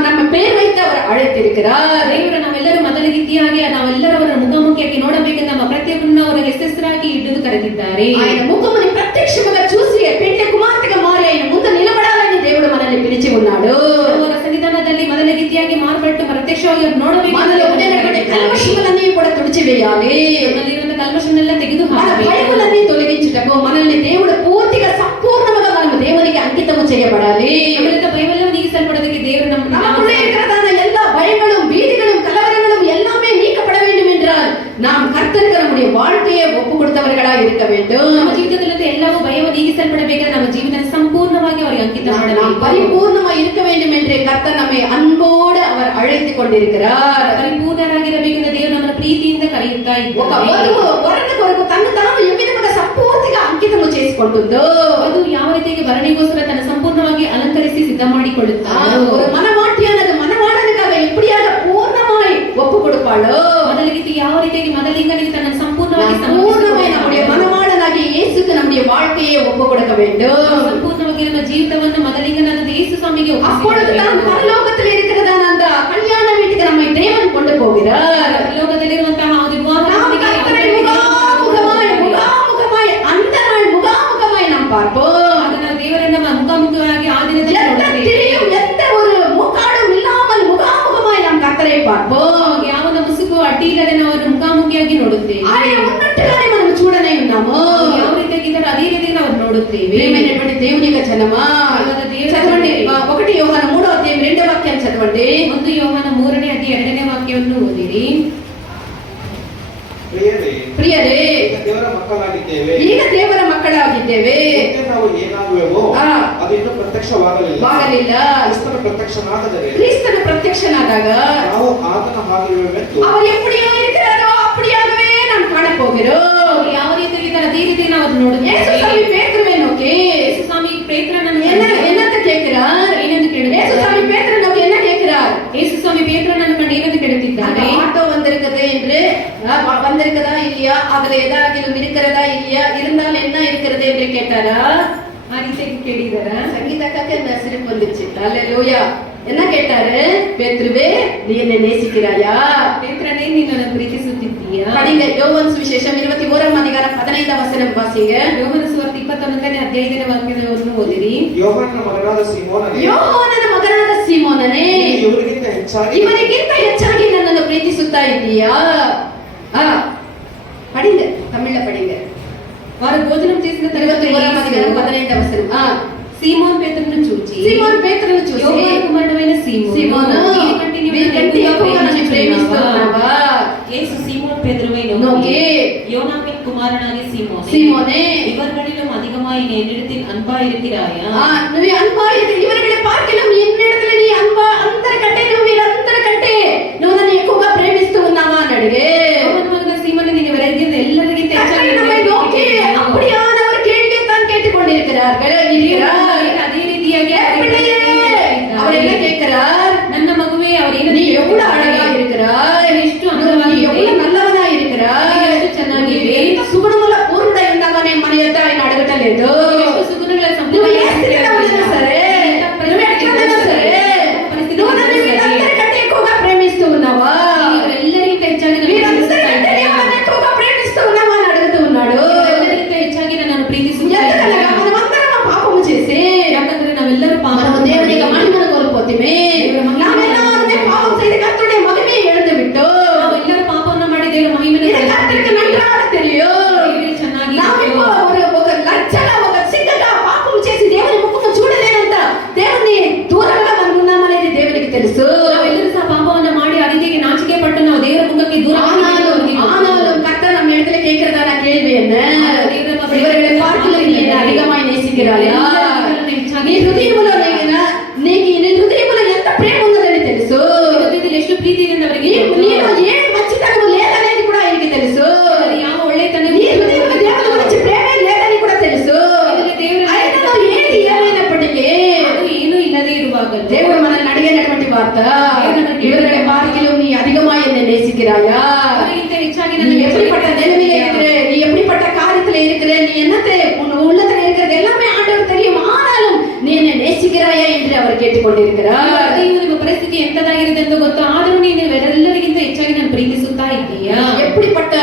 நம்ம பேர் வைத்து அவர் அழைத்திருக்கிறார். ದೇವರು ನಾವೆಲ್ಲರೂ ಮೊದಲಿಗಿದ್ದಾಗಿ ನಾವೆಲ್ಲರೂ ಅವರ ಮುಖಾಮುಖಿಯಾಗಿ ನೋಡಬೇಕೆಂದು ನಮ್ಮ ಪ್ರತಿಯೊಬ್ಬರನ್ನು ಅವರ ಹೆಸರಾಗಿ ಹಿಡಿದು ಕರೆದಿದ್ದಾರೆ. ఆయన ముఖముని ప్రత్యక్షముగా చూసి పెండ్లి కుమార్తెగా మారి ఆయన ముందు నిలబడాలని దేవుడు మనల్ని పిలిచి ఉన్నాడు. ಅವರ ಸನ್ನಿಧಾನದಲ್ಲಿ ಮೊದಲಿಗಿದ್ದಾಗಿ ಮಾರ್ಪಟ್ಟು ಪ್ರತ್ಯಕ್ಷವಾಗಿ ನೋಡಬೇಕು. మనలో ఉన్నటువంటి కల్మషములన్నీ కూడా తుడిచివేయాలి. ನಮ್ಮಲ್ಲಿರುವ ಕಲ್ಮಷವನ್ನೆಲ್ಲ ತೆಗೆದು ಹಾಕಬೇಕು. భయములన్నీ తొలగించుటకు మనల్ని దేవుడు పూర్తిగా సంపూర్ణంగా మనం దేవునికి అంకితము చేయబడాలి. நம்மளுக்கு பயமெல்லாம் நீக்கப்படதுக்கு தேவன் நமக்குள்ளே இருக்கிறதான எல்லா பயங்களும் பீதிகளும் கலவரங்களும் எல்லாமே நீக்கப்பட வேண்டும் என்றால் நாம் கர்த்தருக்கு நம்முடைய வாழ்க்கையை ஒப்பு கொடுத்தவர்களா இருக்க வேண்டும். ನಮ್ಮ ಜೀವಿತದಲ್ಲಿ ಎಲ್ಲವೂ ಭಯವು ನೀಗಿಸಲ್ಪಡಬೇಕಾದರೆ ನಮ್ಮ ಜೀವಿತ ಸಂಪೂರ್ಣವಾಗಿ ಅವರಿಗೆ ಅಂಕಿತ ಮಾಡಬೇಕು. ಪರಿಪೂರ್ಣವಾಗಿ இருக்க வேண்டும் என்று கர்த்தர் நம்மை அன்போடு அவர் அழைத்துக் கொண்டிருக்கிறார். ಪರಿಪೂರ್ಣರಾಗಿರಬೇಕೆಂದು ದೇವರು ನಮ್ಮನ್ನು ಪ್ರೀತಿಯಿಂದ ಕರೆಯುತ್ತಾ ಇದ್ದಾರೆ. ವರನ ಕೊరకు ತನ್ನ ತಾನು ఏ విధంగా సంపూర్తిగా అంకితము చేసుకుంటుందో ಅದು ಯಾವ ರೀತಿಯಾಗಿ ವರನಿಗೋಸ್ಕರ ತನ್ನ ಸಂಪೂರ್ಣವಾಗಿ ಅಲಂಕರಿಸಿ ಸಿದ್ಧ ಮಾಡಿಕೊಳ್ಳುತ್ತಾಳೆ. ஒரு மனவாட்டியானது மனவாளனுக்காக எப்படியாக பூர்ணமாய் ஒப்பு கொடுப்பாளோ ಮೊದಲಿಗೆ ಯಾವ ರೀತಿಯಾಗಿ ಮೊದಲಿಗನಿಗೆ ತನ್ನ ಸಂಪೂರ್ಣವಾಗಿ நம்முடைய மனவாளனாகிய இயேசுக்கு நம்முடைய வாழ்க்கையை ஒப்பு கொடுக்க வேண்டும். ಸಂಪೂರ್ಣವಾಗಿ ನಮ್ಮ ಜೀವಿತವನ್ನು ಮೊದಲಿಗನಾದ ಯೇಸು ಸ್ವಾಮಿಗೆ அப்பொழுது தான் பரலோகத்தில் இருக்கிறதான அந்த கல்யாண வீட்டுக்கு நம்மை தேவன் கொண்டு போகிறார். ಪರಲೋಕದಲ್ಲಿರುವಂತಹ முகாமுகமாய் அந்த நாள் முகாமுகமாய் நாம் பார்ப்போம். ಅದನ್ನು ದೇವರನ್ನ ಮುಖಾಮುಖವಾಗಿ ಆ ದಿನದಲ್ಲಿ எந்த ஒரு முகாடும் இல்லாமல் முகாமுகமாய் நாம் கர்த்தரை பார்ப்போம். ಯಾವನ ಮುಸುಕು ಅಡ್ಡಿ ಇಲ್ಲದೆ ನಾವು ಮುಖಾಮುಖಿಯಾಗಿ ನೋಡುತ್ತೇವೆ. ఆయన ఉన్నట్టుగానే మనం చూడనే ఉన్నాము. ಯಾವ ರೀತಿಯಾಗಿ ಇದ್ದಾರೆ ಅದೇ ರೀತಿಯಾಗಿ ನಾವು ನೋಡುತ್ತೇವೆ. ప్రియమైనటువంటి దేవుని యొక్క జనమా చదవండి 1 యోహాను 3వ అధ్యాయం 2వ వాక్యాన్ని చదవండి. 1 యోహాನ 3ನೇ ಅಧ್ಯಾಯ 2ನೇ ವಾಕ್ಯವನ್ನು ಓದಿರಿ. ಪ್ರಿಯರೇ ಈಗ ದೇವರ ಮಕ್ಕಳಾಗಿದ್ದೇವೆ. ನಾವು ಏನಾಗುವೆವೋ ಅದು ಇನ್ನೂ ಪ್ರತ್ಯಕ್ಷವಾಗಲಿಲ್ಲ. ಕ್ರಿಸ್ತನ ಪ್ರತ್ಯಕ್ಷನಾದಾಗ ನಾವು ಆತನ ಹಾಗಿರುವೆವೆಂದು அவர் எப்படியோ இருக்கிறாரோ அப்படியாகவே நாம் காணப் போகிறோம். ಯಾವ ರೀತಿಯಾಗಿ ಇದ್ದಾರೆ ಅದೇ ರೀತಿ ನಾವು ನೋಡುತ್ತೇವೆ. ಯೇಸು ಸ್ವಾಮಿ ಪೇತ್ರನೇ ನೋಕಿ ಯೇಸು ಸ್ವಾಮಿ பேதுரு என்னத்த கேட்கிறார்? இயேசுசாமி பேதுரு நமக்கு என்ன கேட்கிறார்? இயேசுசாமி பேதுரு ನನ್ನನ್ನು ಏನಂತ ಕೇಳುತ್ತಿದ್ದಾರೆ? ஆட்டோ வந்திருக்குது என்று வந்திருக்கதா இல்லையா, அதுல ஏதாவது இருக்கிறதா இல்லையா, இருந்தால் என்ன இருக்கிறது என்று கேட்டாரா? ಆ ರೀತಿಯಾಗಿ ಕೇಳಿದಾರ. ಸಂಗೀತಕ್ಕೆ ಸಿರಿப்பு வந்துச்சு. அல்லேலூயா. என்ன கேட்டாரு? பேதுருவே, நீ என்னை நேசிக்கிறாயா? பேதுருவே, நீ என்னை ಪ್ರೀತಿಸುತ್ತಿದ್ದೀಯಾ? படிங்க யோவான் சுவிசேஷம் 21ஆம் அதிகாரம் 15ஆம் வசனம் வாசிங்க. யோவான் ಸುವಾರ್ತೆ 21ನೇ ಅಧ್ಯಾಯದ ವಾಕ್ಯವನ್ನು ಓದಿರಿ. ಯೋಹಾನನ ಮಗನಾದ ಸೀಮೋನನೇ, ಯೋಹಾನನ ಮಗನಾದ ಸೀಮೋನನೇ, ಇವರಿಗಿಂತ ಹೆಚ್ಚಾಗಿ ನನ್ನನ್ನು ಪ್ರೀತಿಸುತ್ತಾ ಇದ್ದೀಯಾ? படிங்க, தமிழ்ல படிங்க. వారు భోజనం చేసిన తర్వాత 15వ వచనం. సీమోన్ పేతురును చూచి యోహాను కుమారుడైన సీమోను, వీరికంటే ఎక్కువగా నన్ను ప్రేమిస్తున్నావా? యేసు సీమోன் பேதுருவை நோக்கி, யோனாவின் குமாரனாகிய சீமோனே, இவர்களிலும் அதிகமாய் நீ என்னிடத்தில் அன்பாய் இருக்கிறாயா? நீ அன்பாய் இவர்களை பார்க்கிலும் என்னிடத்தில் நீ అన్బా అందరికంటే నువ్వు వీరందరికంటే నువ్వు నన్ను ఎక్కువగా ప్రేమిస్తూ ఉన్నావా అని అడిగే. சீமோனே, நீங்க எல்லாரிಗಿಂತ ಹೆಚ್ಚಾಗಿ அப்படியான ஒரு கேள்வியை தான் கேட்டுக்கொண்டிருக்கிறார்கள். அதே ரீதியாக அவர் என்ன கேட்கிறார்? ನನ್ನ ಮಗುவே, நீ எவ்வளவு அழகா இருக்கிறாய், ಎಷ್ಟು ಅಂದವಾಗಿ, எவ்வளவு நல்லவனா இருக்கிறாய், ಎಷ್ಟು ಚೆನ್ನಾಗಿದೆ, ఎంత సుగుణముల పూర్ణుడై ఉన్నావనే మన యొద్ద ఆయన అడగటలేదు. ಎಷ್ಟು ಸುಗುಣಗಳ నువ్వు ఏ స్థితిలో ఉన్నా సరే, నువ్వు ఎట్లా ఉన్నా సరే, నువ్వు నన్ను వీళ్ళందరికంటే ఎక్కువగా ప్రేమిస్తూ ఉన్నావా? ಎಲ್ಲರಿಗಿಂತ ಹೆಚ್ಚಾಗಿ వీళ్ళందరికంటే ఎవరిని ఎక్కువగా ప్రేమిస్తూ ఉన్నావా అని అడుగుతూ ఉన్నాడు. ಎಲ್ಲರಿಗಿಂತ ಹೆಚ್ಚಾಗಿ నన్ను ప్రీతిಸುತ್ತಾರೆ. మనమందరం పాపము చేసి, ಯಾಕಂದ್ರೆ ನಾವೆಲ್ಲರೂ మనము దేవునికి మహిమను కోల్పోతిమే. நாமெல்லாருமே பாவம் செய்து கர்த்தருடைய மகிமையை இழந்து விட்டோம். ನಾವೆಲ್ಲರೂ ಪಾಪವನ್ನು ಮಾಡಿ ದೇವರ ಮಹಿಮೆಯನ್ನು இது கர்த்தருக்கு நன்றாக தெரியும். ದೇವರಿಗೆ ಚೆನ್ನಾಗಿ ನಾವು ఒక లజ్జగా ఒక సిగ్గుగా పాపం చేసి దేవుని ముఖము చూడలేనంత దేవుని దూరంగా మనం ఉన్నామనేది దేవునికి తెలుసు. ನಾವೆಲ್ಲರೂ ಸಹ ಪಾಪವನ್ನು ಮಾಡಿ ಆ ರೀತಿಯಾಗಿ ನಾಚಿಕೆ ಪಟ್ಟು ನಾವು ದೇವರ ಮುಖಕ್ಕೆ ஆனாலும் கர்த்தர் நம்ம இடத்துல கேட்கிறதான கேள்வி என்ன? இவர்களை பார்க்கலாம் நீ என்னை அதிகமாய் நேசிக்கிறாயா? నీ హృదయములో నీ హృదయములో ఎంత ప్రేమ ఉన్నదని తెలుసు. ಎಷ್ಟು ಪ್ರೀತಿ ಇದೆ ಅವರಿಗೆ నీలో ఏ మంచితనము లేదనేది కూడా ఆయనకి తెలుసు. ಯಾವ ಒಳ್ಳೆತನ నీ హృదయంలో దేవుని గురించి ప్రేమే లేదని కూడా తెలుసు. ఆయనలో ఏది ఏమైనప్పటికీ ಏನು ఇಲ್ಲదే ఇరుವಾಗ దేవుడు మనల్ని అడిగినటువంటి వార్త, இவர்களை பார்க்கிலும் நீ அதிகமாய் என்னை நேசிக்கிறாயா? நீ எப்படிப்பட்ட நிலைமையில இருக்கிற, நீ எப்படிப்பட்ட காரியத்துல இருக்கிற, நீ என்னத்தை உன் உள்ளத்துல இருக்கிறது எல்லாமே ஆண்டவர் தெரியும். ஆனாலும் நீ என்னை நேசிக்கிறாயா என்று அவர் கேட்டுக்கொண்டிருக்கிறார். ನಿಮ್ಮ ಪರಿಸ್ಥಿತಿ ಎಂತದಾಗಿರುತ್ತೆ ಎಂದು ಗೊತ್ತು, ಆದರೂ ನೀನು ಎಲ್ಲರಿಗಿಂತ ಹೆಚ್ಚಾಗಿ ನಾನು ಪ್ರೀತಿಸುತ್ತಾ ಇದ್ದೀಯಾ? எப்படிப்பட்ட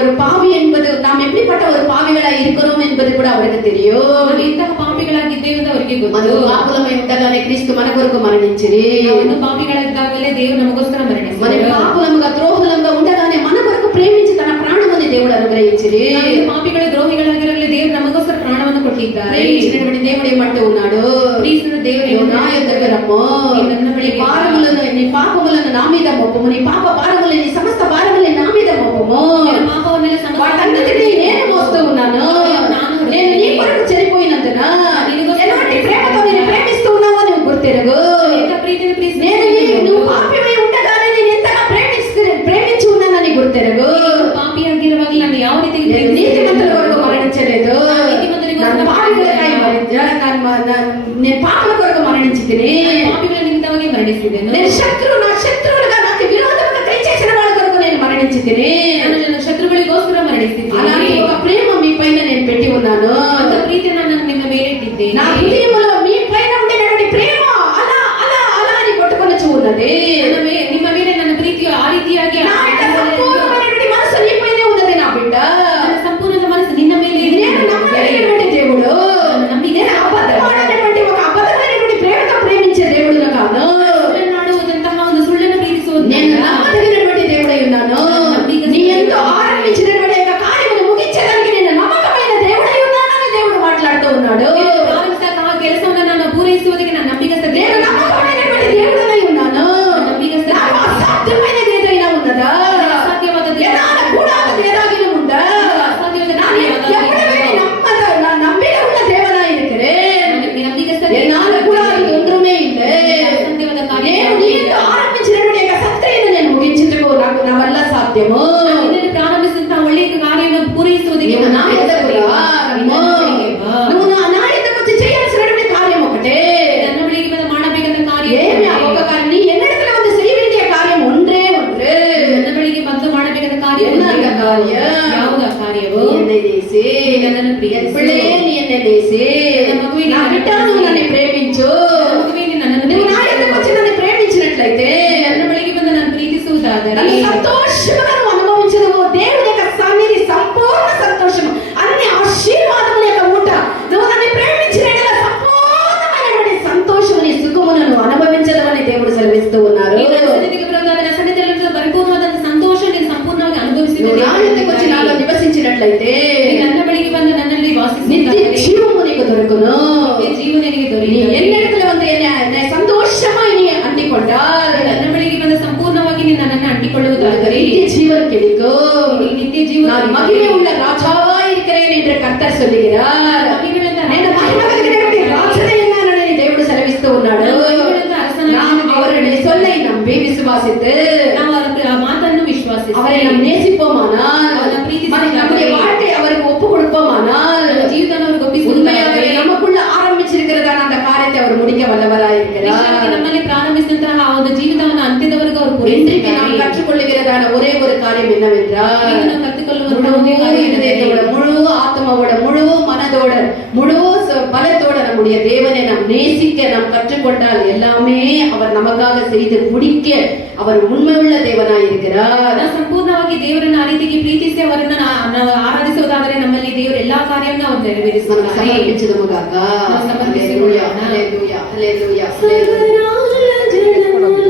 ஒரு பாவி என்பது, நாம் எப்படிப்பட்ட ஒரு பாவிகளா இருக்கிறோம் என்பது கூட அவருக்கு தெரியும். ನಾವು ಇಂತಹ ಪಾಪಿಗಳಾಗಿದ್ದೇವೆ ಎಂದು ಅವರಿಗೆ ಗೊತ್ತು. పాపులమై ఉండగానే క్రీస్తు మన కొరకు మరణించిరి. ನಾವು ಪಾಪಿಗಳಾಗಿದ್ದಾಗಲೇ ದೇವರು ನಮಗೋಸ್ಕರ ಮರಣಿಸಿದರು. మన పాపులముగా ద్రోహులముగా ఉండగానే మన కొరకు ప్రేమించి తన ప్రాణముని దేవుడు అనుగ్రహించిరి. పాపిಗಳ ద్రోహిಗಳಾಗಿರಲಿ ದೇವರು ನಮಗೋಸ್ಕರ ಪ್ರಾಣವನ್ನು ಕೊಟ್ಟಿದ್ದಾರೆ. ప్రేమించినటువంటి దేవుడు ఏమంటూ ఉన్నాడు? ప్రీతిసిన దేవుడు నా యొద్దకు రమ్ము, నీ పాపములను నా మీద మోపము, నీ పాప భారములు, నీ సమస్త భారములను నా మీద మోపము. వాటన్నిటినీ నేను మోస్తూ ఉన్నాను. నేను నీ కొరకు చనిపోయినందున ఎలాంటి ప్రేమతో నేను ప్రేమిస్తూ ఉన్నావో నువ్వు గుర్తెరుగు. నువ్వు పాపివై ఉండగానే నేను ఎంతగా ప్రేమించి ఉన్నానని గుర్తెరుగు. ಪಾಪಿಯಾಗಿರುವಾಗ ನಾನು ಯಾವ ರೀತಿ నీతిమంతుల కొరకు మరణించలేదు, నేను పాపల కొరకు మరణించితిని. ಪಾಪಿಗಳ ನಿಮಿತ್ತವಾಗಿ ಮರಣಿಸಿದೆನು. నేను నా శత్రువులుగా నాకు విరోధముగా దయచేసిన వాళ్ళ కొరకు నేను మరణించితిని. ನನ್ನ ಶತ್ರುಗಳಿಗೋಸ್ಕರ ಮರಣಿಸಿದ್ದೀನಿ. అలాంటి ఒక ప్రేమ మీ పైన నేను పెట్టి ఉన్నాను. ಅಂತ ಪ್ರೀತಿಯನ್ನು ನಾನು ನಿಮ್ಮ ಮೇಲೆ ಇಟ್ಟಿದ್ದೇನೆ. నా హృదయములో మీ పైన ఉండినటువంటి ప్రేమ అలా అలా అలా అని కొట్టుకొనొచ్చు ఉన్నది. ನಿಮ್ಮ ಮೇಲೆ ನನ್ನ ಪ್ರೀತಿಯು ಆ ರೀತಿಯಾಗಿ సంపూర్ణమైనటువంటి మనసు నీ పైనే ఉన్నది నా బిడ్డ. ಸಂಪೂರ್ಣ ಮನಸ್ಸು ನಿನ್ನ ಮೇಲೆ ಇದೆ. నేను నమ్మదగినటువంటి దేవుడు, అబద్ధమైనటువంటి ఒక అబద్ధమైనటువంటి ప్రేమతో ప్రేమించే దేవుడును కాను. ಮಾಡುವುದಂತಹ ಒಂದು ಸುಳ್ಳನ್ನು ಪ್ರೀತಿಸುವುದು నేను నమ్మదగినటువంటి దేవుడై ఉన్నాను. నీ ఎంతో ఆరంభించినటువంటి యొక్క కార్యమును ముగించడానికి నేను నమ్మకమైన దేవుడై ఉన్నానని దేవుడు మాట్లాడుతూ ఉన్నాడు. ಆ ಕೆಲಸವನ್ನು ನಾನು ಪೂರೈಸುವುದಕ್ಕೆ ನಾನು ನಂಬಿಕಸ್ಥ నేను నమ్మకమైనటువంటి దేవుడై ఉన్నాను. నాకు అసాధ్యమైనది ఏదైనా ఉన్నదా? అసాధ్యವಾದದ್ದು కూడాదది ఏదాగిన ఉందా? நான் எவ்வளவே நம்பிட உள்ள தேவனா இருக்கிறேன். என்னால கூடாதது ஒன்றுமே இல்லை. నేను ఆరంభించినటువంటి యొక్క సత్క్రియను నేను ముగించుటకు నా వల్ల సాధ్యము. ప్రారంభిస్తున్న ఒಳ್ಳೆಯ ಕಾರ್ಯವನ್ನು ಪೂರೈಸುವುದಕ್ಕೆ నువ్వు నా యొద్దకు అని దేవుడు సెలవిస్తూ ఉన్నారు. ఈ నా సన్నిధికి విరోధంగా నా సన్నిధిలో పరిపూర్ణమైన సంతోషం నేను సంపూర్ణంగా అనుభవిస్తున్నాను. నా యొద్దకు వచ్చి నాలో నివసించినట్లయితే ನನ್ನ ಬಳಿಗೆ ಬಂದು ನನ್ನಲ್ಲಿ నిత్య జీవము నీకు దొరుకును. ನಿತ್ಯ ಜೀವ ನಿನಗೆ நீ ದೊರೆಯುತ್ತದೆ. என்னிடத்துல வந்து என்னை சந்தோஷமாய் நீ அண்டிக்கொண்டால் ನನ್ನ ಬಳಿಗೆ ಬಂದು ಸಂಪೂರ್ಣವಾಗಿ ನೀನು ನನ್ನನ್ನು ಅಂಟಿಕೊಳ್ಳುವುದಾದರೆ நித்திய ஜீவன் கிடைக்கும். ನಿನಗೆ ನಿತ್ಯ ಜೀವ நான் மகிமை உள்ள ராஜாவாய் இருக்கிறேன் என்று கர்த்தர் சொல்லுகிறார். నేను మహిమ కలిగినటువంటి రాజునే ఉన్నానని దేవుడు సెలవిస్తూ ఉన్నాడు. நாம் அவருடைய சொல்லை நம்பி விசுவாசித்து ನಾವು ಆ ಮಾತನ್ನು ವಿಶ್ವಾಸಿಸಿ அவரை நாம் நேசிப்போமானால் நம்முடைய வாழ்க்கை அவருக்கு ஒப்பு கொடுப்போமானால் ಜೀವಿತವನ್ನು ಅವರಿಗೆ உண்மையாக ಒಪ್ಪಿಸುವುದಾದರೆ நமக்குள்ள ஆரம்பிச்சிருக்கிறதான அந்த காரியத்தை அவர் முடிக்க வல்லவராய் இருக்கிறார். ನಮ್ಮಲ್ಲಿ ಪ್ರಾರಂಭಿಸಿದಂತಹ ಆ ಒಂದು ಜೀವಿತವನ್ನು ಅಂತ್ಯದವರೆಗೂ ಅವರು இன்றைக்கு நாம் கற்றுக்கொள்ளுகிறதான ஒரே ஒரு காரியம் என்னவென்றால் ನಾವು ಕಲಿತುಕೊಳ್ಳುವಂತಹ முழு ಒಂದೇ ಕಾರ್ಯ இதயத்தோட, முழு ஆத்மாவோட, முழு மனதோட, முழு பலத்தோட நம்முடைய தேவனை நாம் நேசிக்க நாம் கற்றுக்கொண்டால் எல்லாமே அவர் நமக்காக செய்து முடிக்க அவர் உண்மையுள்ள தேவனாய் இருக்கிறார். ನಾವು ಸಂಪೂರ್ಣವಾಗಿ ದೇವರನ್ನು ಆ ರೀತಿಗೆ ಪ್ರೀತಿಸಿ ಅವರನ್ನು ನಾವು ಆರಾಧಿಸುವುದಾದರೆ ನಮ್ಮಲ್ಲಿ ದೇವರು ಎಲ್ಲಾ ಕಾರ್ಯವನ್ನು ಅವರು ನೆರವೇರಿಸುತ್ತಾರೆ. ಸಮರ್ಪಿಸಿದಮಗಾಗ. ಸಮರ್ಪಿಸಿದಮಗಾಗ. Hallelujah, hallelujah, hallelujah, hallelujah.